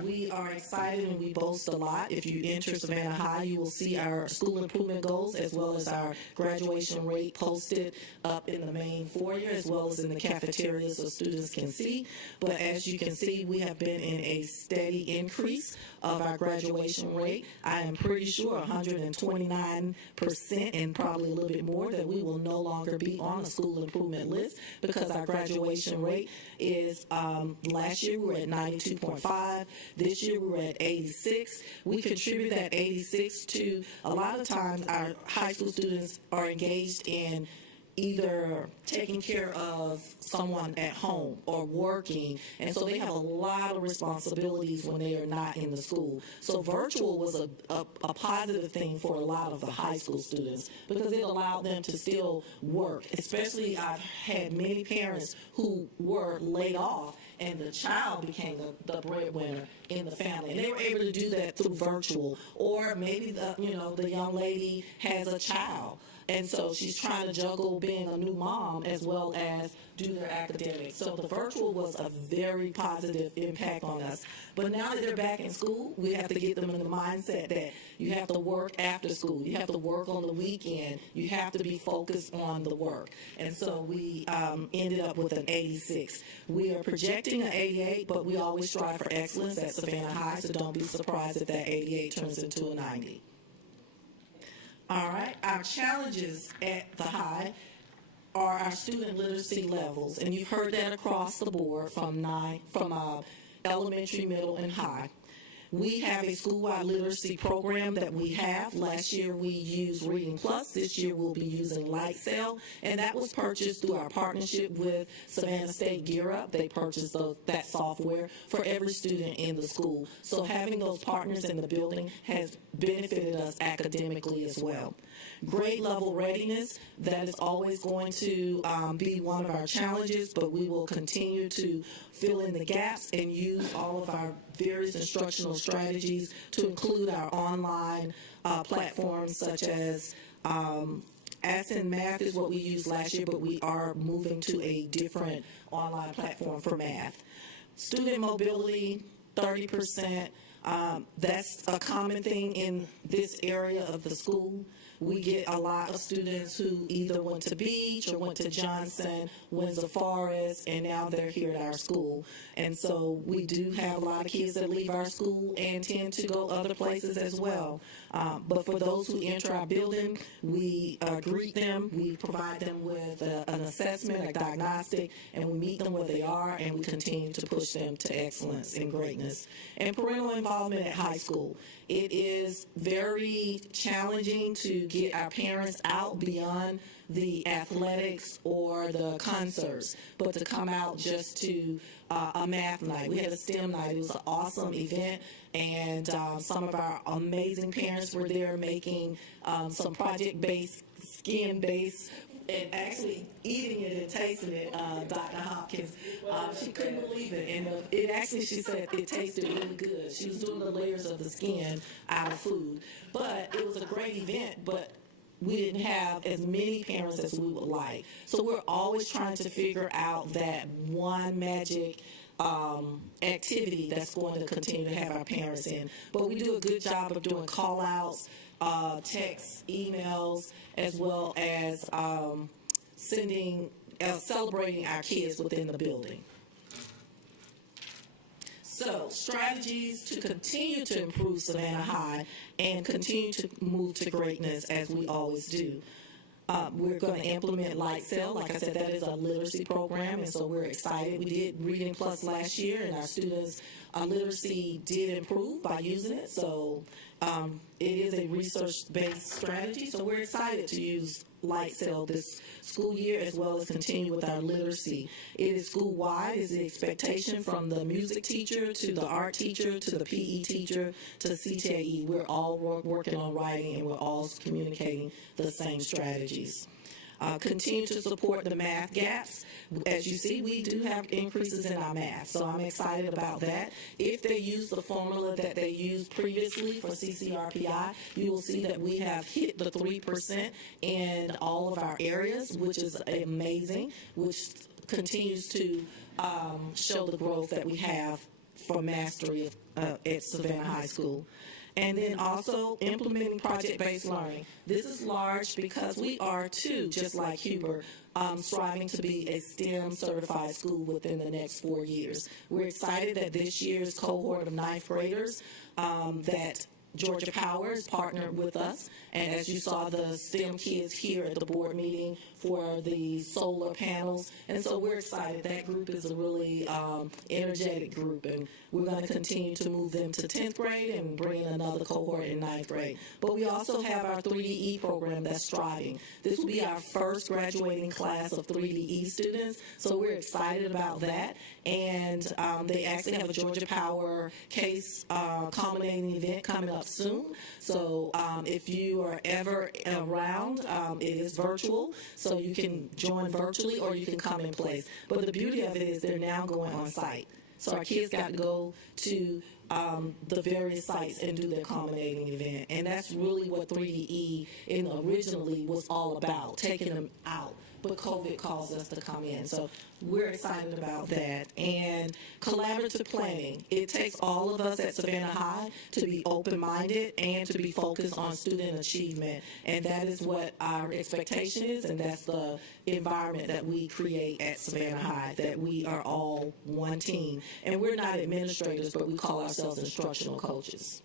We are excited and we boast a lot. If you enter Savannah High, you will see our school improvement goals as well as our graduation rate posted up in the main foyer as well as in the cafeteria so students can see. But as you can see, we have been in a steady increase of our graduation rate. I am pretty sure 129% and probably a little bit more that we will no longer be on the school improvement list because our graduation rate is, last year we were at 92.5. This year we were at 86. We contribute that 86 to a lot of times our high school students are engaged in either taking care of someone at home or working, and so they have a lot of responsibilities when they are not in the school. So virtual was a positive thing for a lot of the high school students because it allowed them to still work. Especially I've had many parents who were laid off and the child became the breadwinner in the family. And they were able to do that through virtual. Or maybe the young lady has a child, and so she's trying to juggle being a new mom as well as do their academics. So the virtual was a very positive impact on us. But now that they're back in school, we have to get them in the mindset that you have to work after school. You have to work on the weekend. You have to be focused on the work. And so we ended up with an 86. We are projecting an 88, but we always strive for excellence at Savannah High, so don't be surprised if that 88 turns into a 90. All right, our challenges at the high are our student literacy levels, and you've heard that across the board from elementary, middle, and high. We have a school-wide literacy program that we have. Last year we used Reading Plus. This year we'll be using Lightsail, and that was purchased through our partnership with Savannah State Gear Up. They purchased that software for every student in the school. So having those partners in the building has benefited us academically as well. Grade level readiness, that is always going to be one of our challenges, but we will continue to fill in the gaps and use all of our various instructional strategies to include our online platforms such as Ascend Math is what we used last year, but we are moving to a different online platform for math. Student mobility, 30%. That's a common thing in this area of the school. We get a lot of students who either went to Beach or went to Johnson, Windsor Forest, and now they're here at our school. And so we do have a lot of kids that leave our school and tend to go other places as well. But for those who enter our building, we greet them, we provide them with an assessment, a diagnostic, and we meet them where they are, and we continue to push them to excellence and greatness. And parental involvement at high school. It is very challenging to get our parents out beyond the athletics or the concerts, but to come out just to a math night. We had a STEM night. It was an awesome event, and some of our amazing parents were there making some project-based, skin-based, and actually eating it and tasting it, Dr. Hopkins, she couldn't believe it. And it actually, she said, it tasted really good. She was doing the layers of the skin out of food. But it was a great event, but we didn't have as many parents as we would like. So we're always trying to figure out that one magic activity that's going to continue to have our parents in. But we do a good job of doing call-outs, texts, emails, as well as celebrating our kids within the building. So, strategies to continue to improve Savannah High and continue to move to greatness as we always do. We're going to implement Lightsail. Like I said, that is a literacy program, and so we're excited. We did Reading Plus last year, and our students' literacy did improve by using it. So it is a research-based strategy, so we're excited to use Lightsail this school year as well as continue with our literacy. It is school-wide. It's the expectation from the music teacher to the art teacher to the PE teacher to CTAE. We're all working on writing, and we're all communicating the same strategies. continue to support the math gaps. As you see, we do have increases in our math, so I'm excited about that. If they use the formula that they used previously for CCRPI, you will see that we have hit the 3% in all of our areas, which is amazing, which continues to show the growth that we have for mastery at Savannah High School. And then also implementing project-based learning. This is large because we are too, just like Huber, striving to be a STEM certified school within the next 4 years. We're excited that this year's cohort of 9th graders that Georgia Power is partnered with us, and as you saw the STEM kids here at the board meeting for the solar panels, and so we're excited. That group is a really energetic group, and we're going to continue to move them to 10th grade and bring in another cohort in 9th grade. But we also have our 3DE program that's striving. This will be our first graduating class of 3DE students, so we're excited about that. And they actually have a Georgia Power case culminating event coming up soon. So if you are ever around, it is virtual, so you can join virtually or you can come in place. But the beauty of it is they're now going on site. So our kids got to go to the various sites and do their culminating event. And that's really what 3DE originally was all about, taking them out. But COVID caused us to come in. So we're excited about that. And collaborative planning. It takes all of us at Savannah High to be open-minded and to be focused on student achievement. And that is what our expectation is, and that's the environment that we create at Savannah High, that we are all one team. And we're not administrators, but we call ourselves instructional coaches.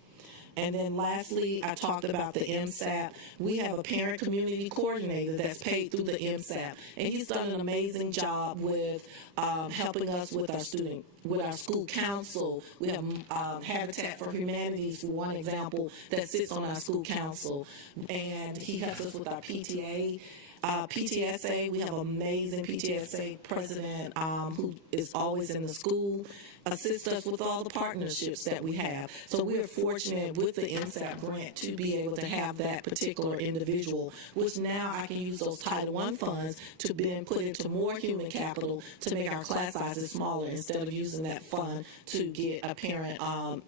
And then lastly, I talked about the MSAP. We have a parent community coordinator that's paid through the MSAP, and he's done an amazing job with helping us with our school council. We have Habitat for Humanities, for one example, that sits on our school council, and he helps us with our PTA. PTSA, we have an amazing PTSA president who is always in the school, assist us with all the partnerships that we have. So we are fortunate with the MSAP grant to be able to have that particular individual, which now I can use those Title I funds to then put into more human capital to make our class sizes smaller instead of using that fund to get a parent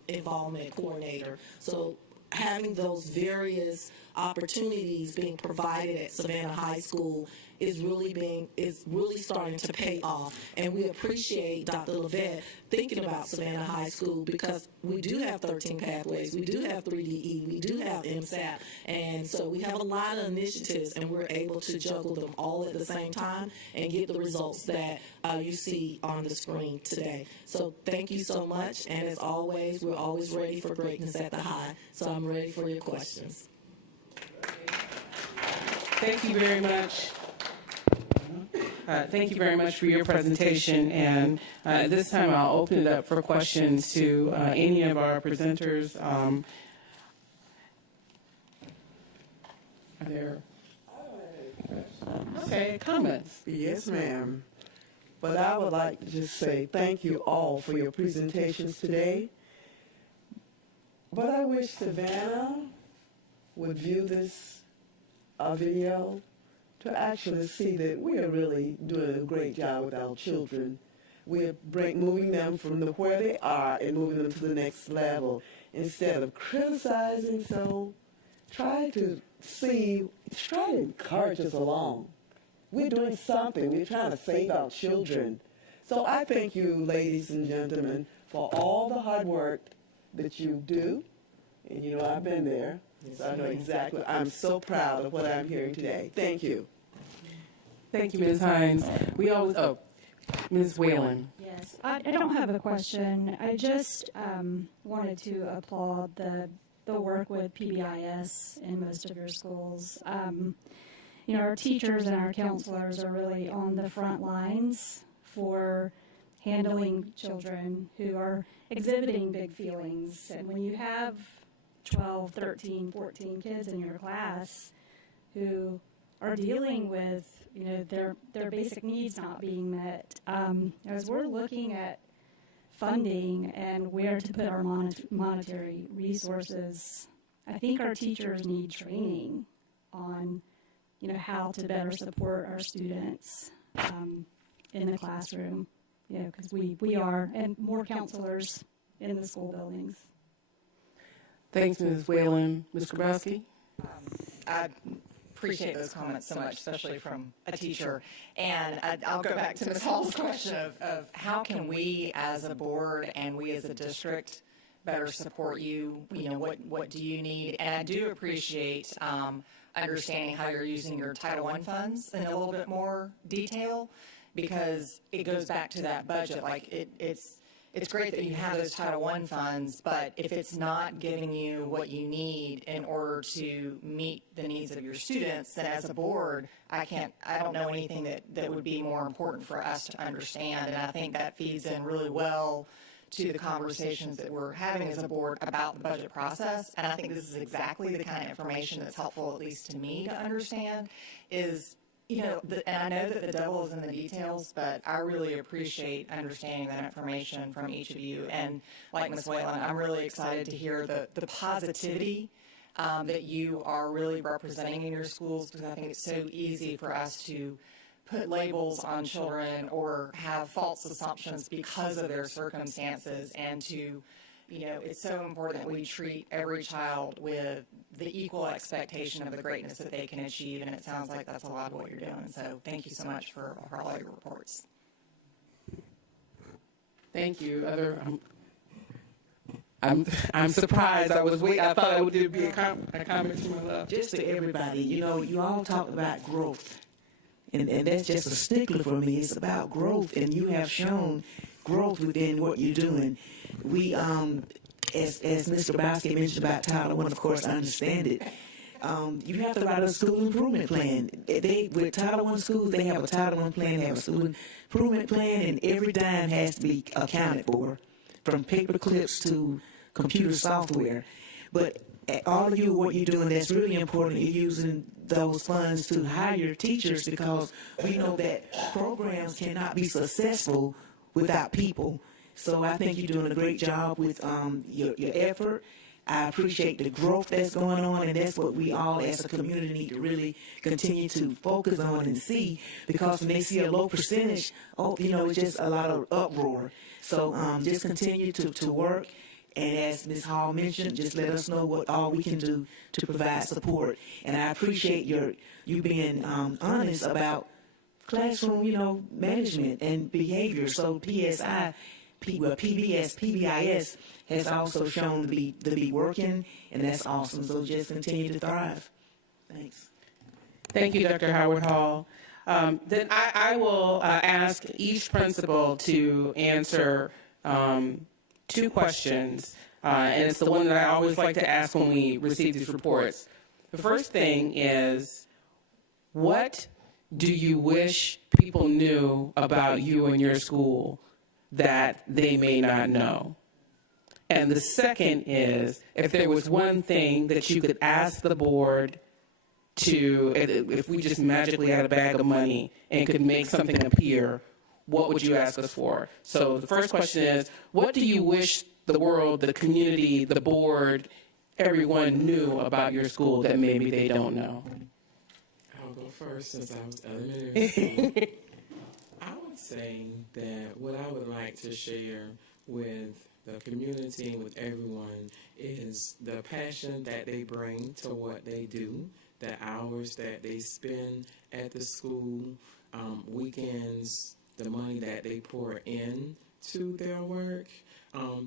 involvement coordinator. So having those various opportunities being provided at Savannah High School is really starting to pay off. And we appreciate Dr. Levette thinking about Savannah High School, because we do have 13 pathways, we do have 3DE, we do have MSAP, and so we have a lot of initiatives, and we're able to juggle them all at the same time and get the results that you see on the screen today. So thank you so much, and as always, we're always ready for greatness at the High, so I'm ready for your questions. Thank you very much. Thank you very much for your presentation, and at this time I'll open it up for questions to any of our presenters. Are there comments? Yes, ma'am. But I would like to just say thank you all for your presentations today. But I wish Savannah would view this video to actually see that we are really doing a great job with our children. We are moving them from where they are and moving them to the next level instead of criticizing. So try to encourage us along. We're doing something. We're trying to save our children. So I thank you, ladies and gentlemen, for all the hard work that you do. And you know, I've been there. So I know exactly. I'm so proud of what I'm hearing today. Thank you. Thank you, Ms. Hines. Ms. Whalen. Yes, I don't have a question. I just wanted to applaud the work with PBIS in most of your schools. You know, our teachers and our counselors are really on the front lines for handling children who are exhibiting big feelings. And when you have 12, 13, 14 kids in your class who are dealing with, you know, their basic needs not being met, as we're looking at funding and where to put our monetary resources, I think our teachers need training on how to better support our students in the classroom, because we are, and more counselors in the school buildings. Thanks, Ms. Whalen. Ms. Grabowski? I appreciate those comments so much, especially from a teacher. And I'll go back to Ms. Hall's question of how can we as a board and we as a district better support you? What do you need? And I do appreciate understanding how you're using your Title I funds in a little bit more detail, because it goes back to that budget. Like it's great that you have those Title I funds, but if it's not giving you what you need in order to meet the needs of your students, then as a board, I don't know anything that would be more important for us to understand. And I think that feeds in really well to the conversations that we're having as a board about the budget process. And I think this is exactly the kind of information that's helpful, at least to me, to understand is, and I know that the devil is in the details, but I really appreciate understanding that information from each of you. And like Ms. Whalen, I'm really excited to hear the positivity that you are really representing in your schools, because I think it's so easy for us to put labels on children or have false assumptions because of their circumstances, and to, it's so important that we treat every child with the equal expectation of the greatness that they can achieve, and it sounds like that's a lot of what you're doing. So thank you so much for all your reports. Thank you. I'm surprised. I thought it would be a comment to my left. Just to everybody, you all talk about growth. And that's just a stickler for me. It's about growth, and you have shown growth within what you're doing. We, as Mr. Grabowski mentioned about Title I, of course, I understand it. You have to write a school improvement plan. With Title I schools, they have a Title I plan, they have a school improvement plan, and every dime has to be accounted for, from paper clips to computer software. But all of you, what you're doing, that's really important. You're using those funds to hire teachers, because we know that programs cannot be successful without people. So I think you're doing a great job with your effort. I appreciate the growth that's going on, and that's what we all as a community need to really continue to focus on and see, because when they see a low percentage, it's just a lot of uproar. So just continue to work. And as Ms. Hall mentioned, just let us know what all we can do to provide support. And I appreciate you being honest about classroom, management and behavior. So PBIS has also shown to be working, and that's awesome. So just continue to thrive. Thanks. Thank you, Dr. Howard Hall. Then I will ask each principal to answer 2 questions, and it's the one that I always like to ask when we receive these reports. The first thing is, what do you wish people knew about you and your school that they may not know? And the second is, if there was one thing that you could ask the board to, if we just magically had a bag of money and could make something appear, what would you ask us for? So the first question is, what do you wish the world, the community, the board, everyone knew about your school that maybe they don't know? I'll go first since I was elementary school. I would say that what I would like to share with the community and with everyone is the passion that they bring to what they do, the hours that they spend at the school, weekends, the money that they pour in to their work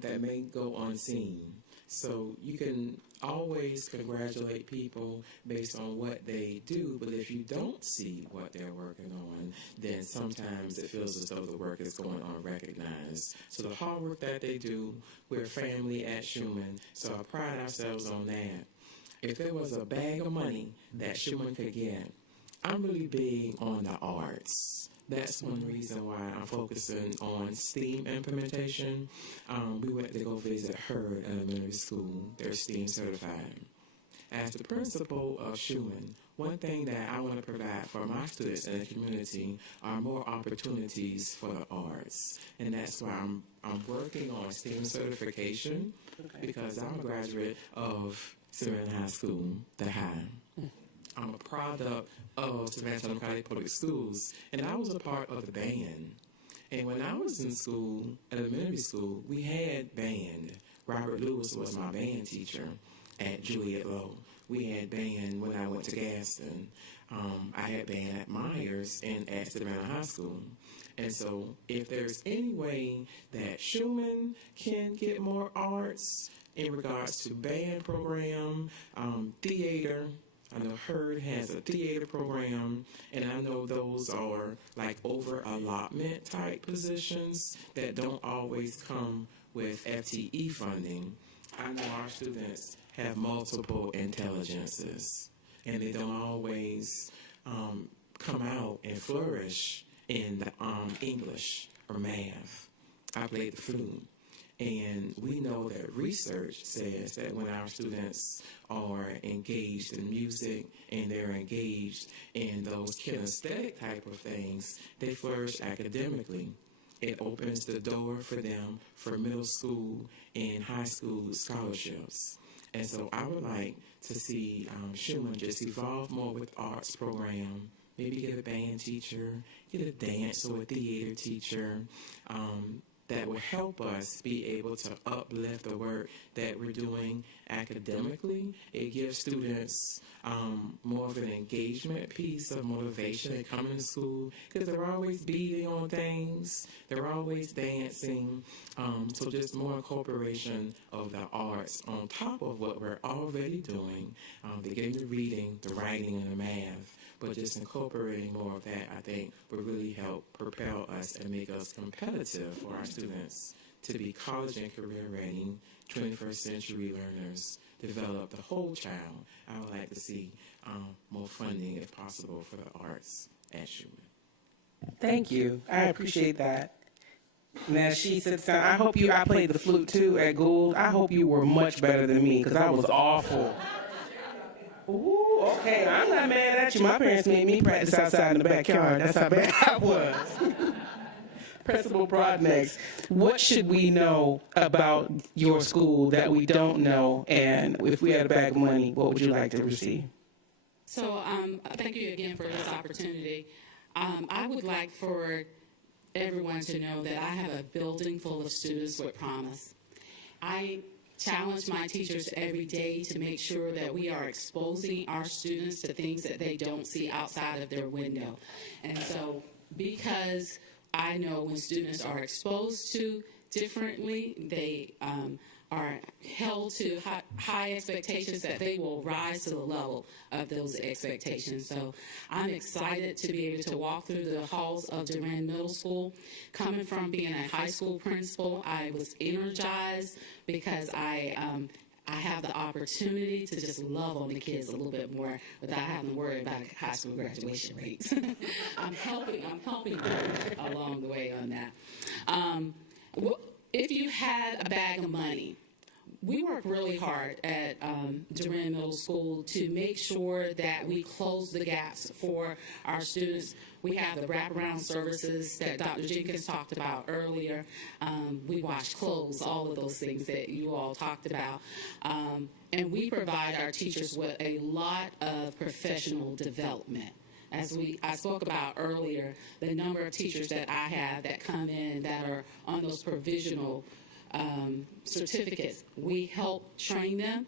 that may go unseen. So you can always congratulate people based on what they do, but if you don't see what they're working on, then sometimes it feels as though the work is going unrecognized. So the hard work that they do, we're family at Schumann, so I pride ourselves on that. If there was a bag of money that Schumann could get, I'm really big on the arts. That's one reason why I'm focusing on STEAM implementation. We went to go visit Hurd Elementary School. They're STEAM certified. As the principal of Schumann, one thing that I want to provide for my students in the community are more opportunities for the arts. And that's why I'm working on STEAM certification, because I'm a graduate of Smyrna High School, the high. I'm a product of Savannah Democratic Public Schools, and I was a part of the band. And when I was in school, elementary school, we had band. Robert Lewis was my band teacher at Juliet Lowe. We had band when I went to Gaston. I had band at Myers and at Savannah High School. And so if there's any way that Schumann can get more arts in regards to band program, theater, I know Hurd has a theater program, and I know those are like over allotment type positions that don't always come with FTE funding. I know our students have multiple intelligences, and they don't always come out and flourish in English or math. I played the flute. And we know that research says that when our students are engaged in music and they're engaged in those kinesthetic type of things, they flourish academically. It opens the door for them for middle school and high school scholarships. And so I would like to see Schumann just evolve more with arts program, maybe get a band teacher, get a dance or a theater teacher, that will help us be able to uplift the work that we're doing academically. It gives students more of an engagement piece of motivation in coming to school, because they're always beating on things, they're always dancing, so just more incorporation of the arts on top of what we're already doing. They're getting the reading, the writing, and the math. But just incorporating more of that, I think, will really help propel us and make us competitive for our students to be college and career ready, 21st century learners, develop the whole child. I would like to see more funding, if possible, for the arts at Schumann. Thank you. I appreciate that. Now she sits down. I hope I played the flute too at Gould. I hope you were much better than me, because I was awful. Ooh, okay, I'm not mad at you. My parents made me practice outside in the backyard. That's how bad I was. Principal Broadnex, what should we know about your school that we don't know? And if we had a bag of money, what would you like to receive? So thank you again for this opportunity. I would like for everyone to know that I have a building full of students with promise. I challenge my teachers every day to make sure that we are exposing our students to things that they don't see outside of their window. And so because I know when students are exposed to differently, they are held to high expectations, that they will rise to the level of those expectations. So I'm excited to be able to walk through the halls of Durand Middle School. Coming from being a high school principal, I was energized because I have the opportunity to just love on the kids a little bit more without having to worry about high school graduation rates. I'm helping them along the way on that. If you had a bag of money, we work really hard at Durand Middle School to make sure that we close the gaps for our students. We have the wraparound services that Dr. Jenkins talked about earlier. We wash clothes, all of those things that you all talked about. And we provide our teachers with a lot of professional development. As I spoke about earlier, the number of teachers that I have that come in that are on those provisional certificates, we help train them.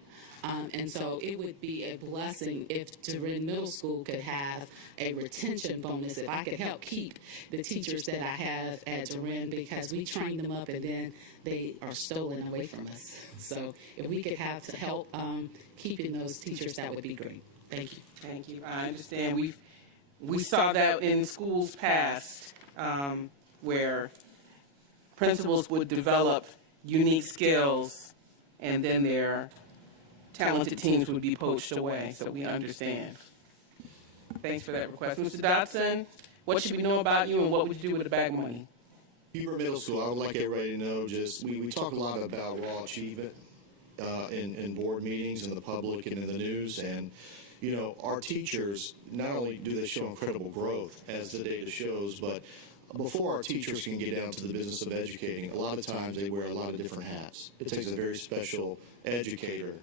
And so it would be a blessing if Durand Middle School could have a retention bonus, if I could help keep the teachers that I have at Durand, because we train them up and then they are stolen away from us. So if we could have to help keeping those teachers, that would be great. Thank you. Thank you. I understand. We saw that in schools past, where principals would develop unique skills and then their talented teams would be poached away, so we understand. Thanks for that request. Mr. Dodson, what should we know about you and what would you do with a bag of money? Hebrew Middle School, I would like everybody to know, just we talk a lot about raw achievement in board meetings, in the public, and in the news. And, you know, our teachers, not only do they show incredible growth, as the data shows, but before our teachers can get down to the business of educating, a lot of times they wear a lot of different hats. It takes a very special educator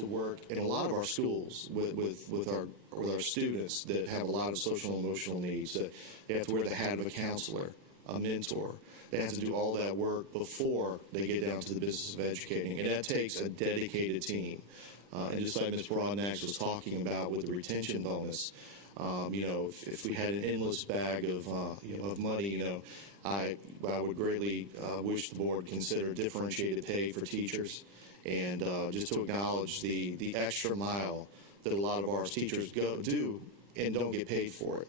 to work in a lot of our schools with our students that have a lot of social and emotional needs. That they have to wear the hat of a counselor, a mentor. They have to do all that work before they get down to the business of educating, and that takes a dedicated team. And just like Ms. Broadnax was talking about with the retention bonus, if we had an endless bag of money, I would greatly wish the board consider differentiated pay for teachers, and just to acknowledge the extra mile that a lot of our teachers do and don't get paid for it.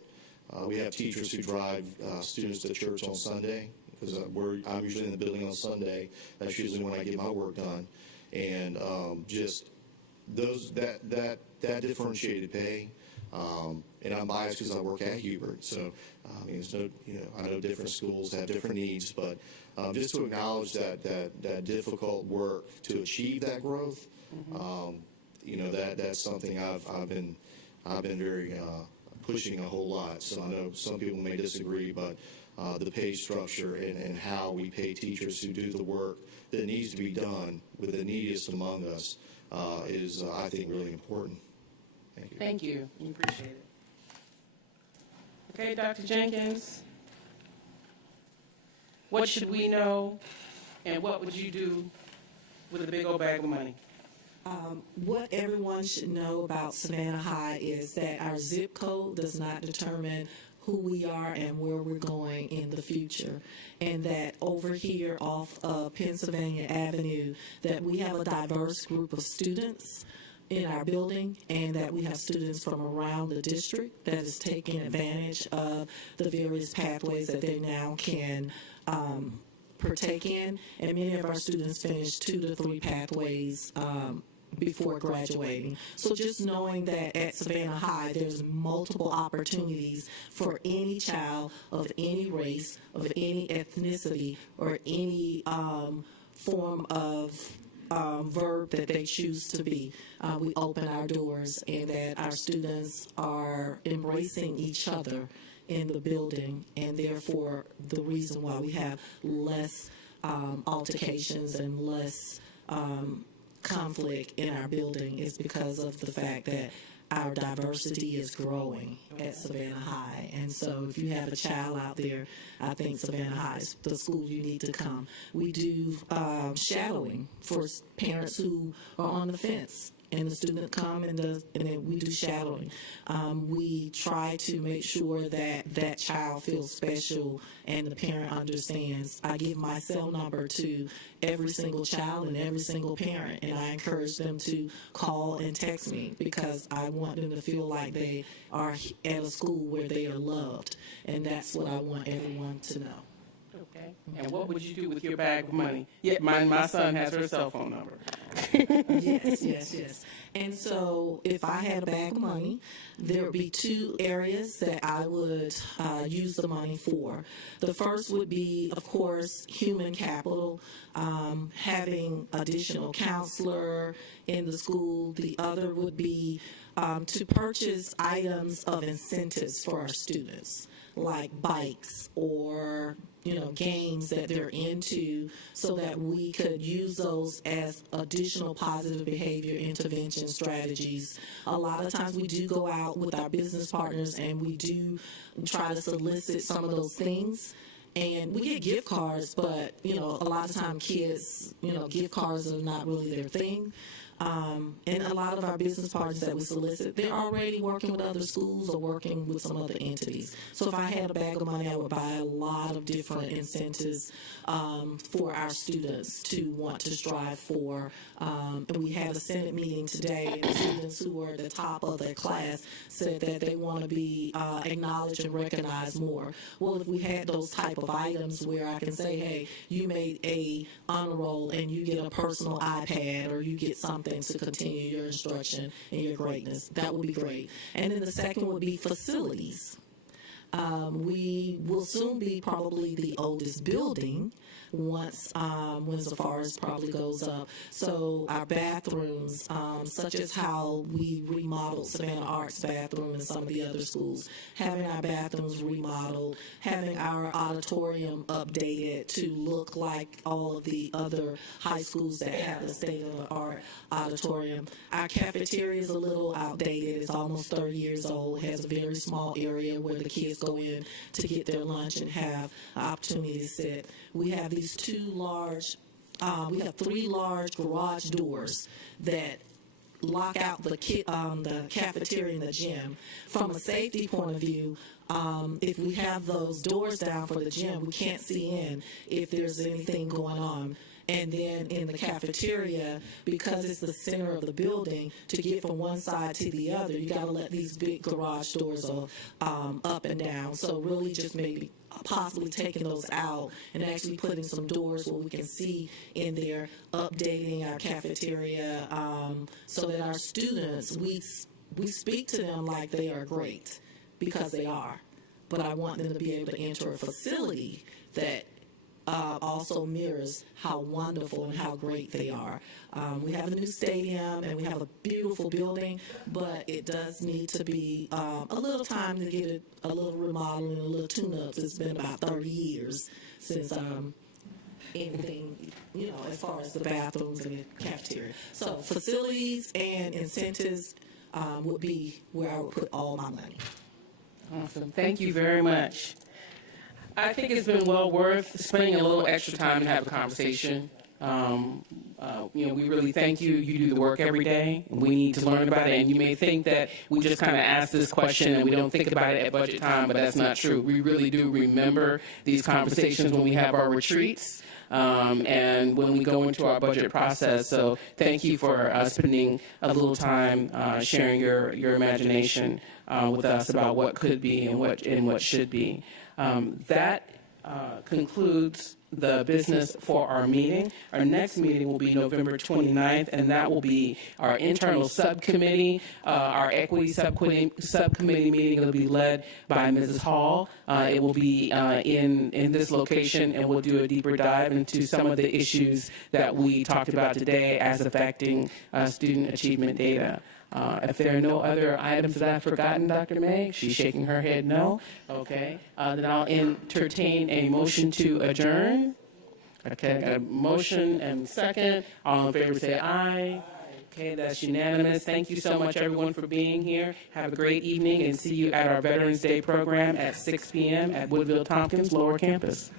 We have teachers who drive students to church on Sunday, because I'm usually in the building on Sunday. That's usually when I get my work done, and just that differentiated pay. And I'm biased because I work at Hubert, so there's no, I know different schools have different needs, but just to acknowledge that difficult work to achieve that growth, that's something I've been very pushing a whole lot. So I know some people may disagree, but the pay structure and how we pay teachers who do the work that needs to be done with the neediest among us is, I think, really important. Thank you. Thank you. We appreciate it. Okay, Dr. Jenkins, what should we know, and what would you do with a big old bag of money? What everyone should know about Savannah High is that our zip code does not determine who we are and where we're going in the future, and that over here off of Pennsylvania Avenue, that we have a diverse group of students in our building, and that we have students from around the district that is taking advantage of the various pathways that they now can partake in. And many of our students finish 2 to 3 pathways before graduating. So just knowing that at Savannah High, there's multiple opportunities for any child of any race, of any ethnicity, or any form of verb that they choose to be. We open our doors, and that our students are embracing each other in the building, and therefore the reason why we have less altercations and less conflict in our building is because of the fact that our diversity is growing at Savannah High. And so if you have a child out there, I think Savannah High is the school you need to come. We do shadowing for parents who are on the fence, and the student come and then we do shadowing. We try to make sure that that child feels special and the parent understands. I give my cell number to every single child and every single parent, and I encourage them to call and text me, because I want them to feel like they are at a school where they are loved, and that's what I want everyone to know. Okay. And what would you do with your bag of money? Yeah, my son has her cell phone number. Yes. And so if I had a bag of money, there would be 2 areas that I would use the money for. The first would be, of course, human capital, having additional counselor in the school. The other would be to purchase items of incentives for our students, like bikes or games that they're into, so that we could use those as additional positive behavior intervention strategies. A lot of times we do go out with our business partners and we do try to solicit some of those things. And we get gift cards, but, a lot of time kids, gift cards are not really their thing. And a lot of our business partners that we solicit, they're already working with other schools or working with some other entities. So if I had a bag of money, I would buy a lot of different incentives for our students to want to strive for. And we had a Senate meeting today, and students who were at the top of their class said that they want to be acknowledged and recognized more. Well, if we had those type of items where I can say, hey, you made a honor roll and you get a personal iPad, or you get something to continue your instruction and your greatness, that would be great. And then the second would be facilities. We will soon be probably the oldest building once when Zafari's probably goes up. So our bathrooms, such as how we remodeled Savannah Arts bathroom and some of the other schools, having our bathrooms remodeled, having our auditorium updated to look like all of the other high schools that have a state-of-the-art auditorium. Our cafeteria is a little outdated. It's almost 30 years old. It has a very small area where the kids go in to get their lunch and have an opportunity to sit. We have these three large garage doors that lock out the cafeteria and the gym. From a safety point of view, if we have those doors down for the gym, we can't see in if there's anything going on. And then in the cafeteria, because it's the center of the building, to get from one side to the other, you got to let these big garage doors up and down. So really just maybe possibly taking those out and actually putting some doors where we can see in there, updating our cafeteria so that our students, we speak to them like they are great, because they are. But I want them to be able to enter a facility that also mirrors how wonderful and how great they are. We have a new stadium and we have a beautiful building, but it does need to be a little time to get it a little remodeling, a little tune-ups. It's been about 30 years since anything, as far as the bathrooms and the cafeteria. So facilities and incentives would be where I would put all my money. Awesome. Thank you very much. I think it's been well worth spending a little extra time to have a conversation. We really thank you. You do the work every day, and we need to learn about it. And you may think that we just kind of ask this question and we don't think about it at budget time, but that's not true. We really do remember these conversations when we have our retreats and when we go into our budget process. So thank you for spending a little time sharing your imagination with us about what could be and what should be. That concludes the business for our meeting. Our next meeting will be November 29th, and that will be our internal subcommittee, our equity subcommittee meeting. It'll be led by Mrs. Hall. It will be in this location, and we'll do a deeper dive into some of the issues that we talked about today as affecting student achievement data. If there are no other items that I've forgotten, Dr. May, she's shaking her head no. Okay. Then I'll entertain a motion to adjourn. Okay, I got a motion and second. All in favor say aye. Okay, that's unanimous. Thank you so much, everyone, for being here. Have a great evening, and see you at our Veterans Day program at 6 p.m. at Woodville Tompkins Lower Campus.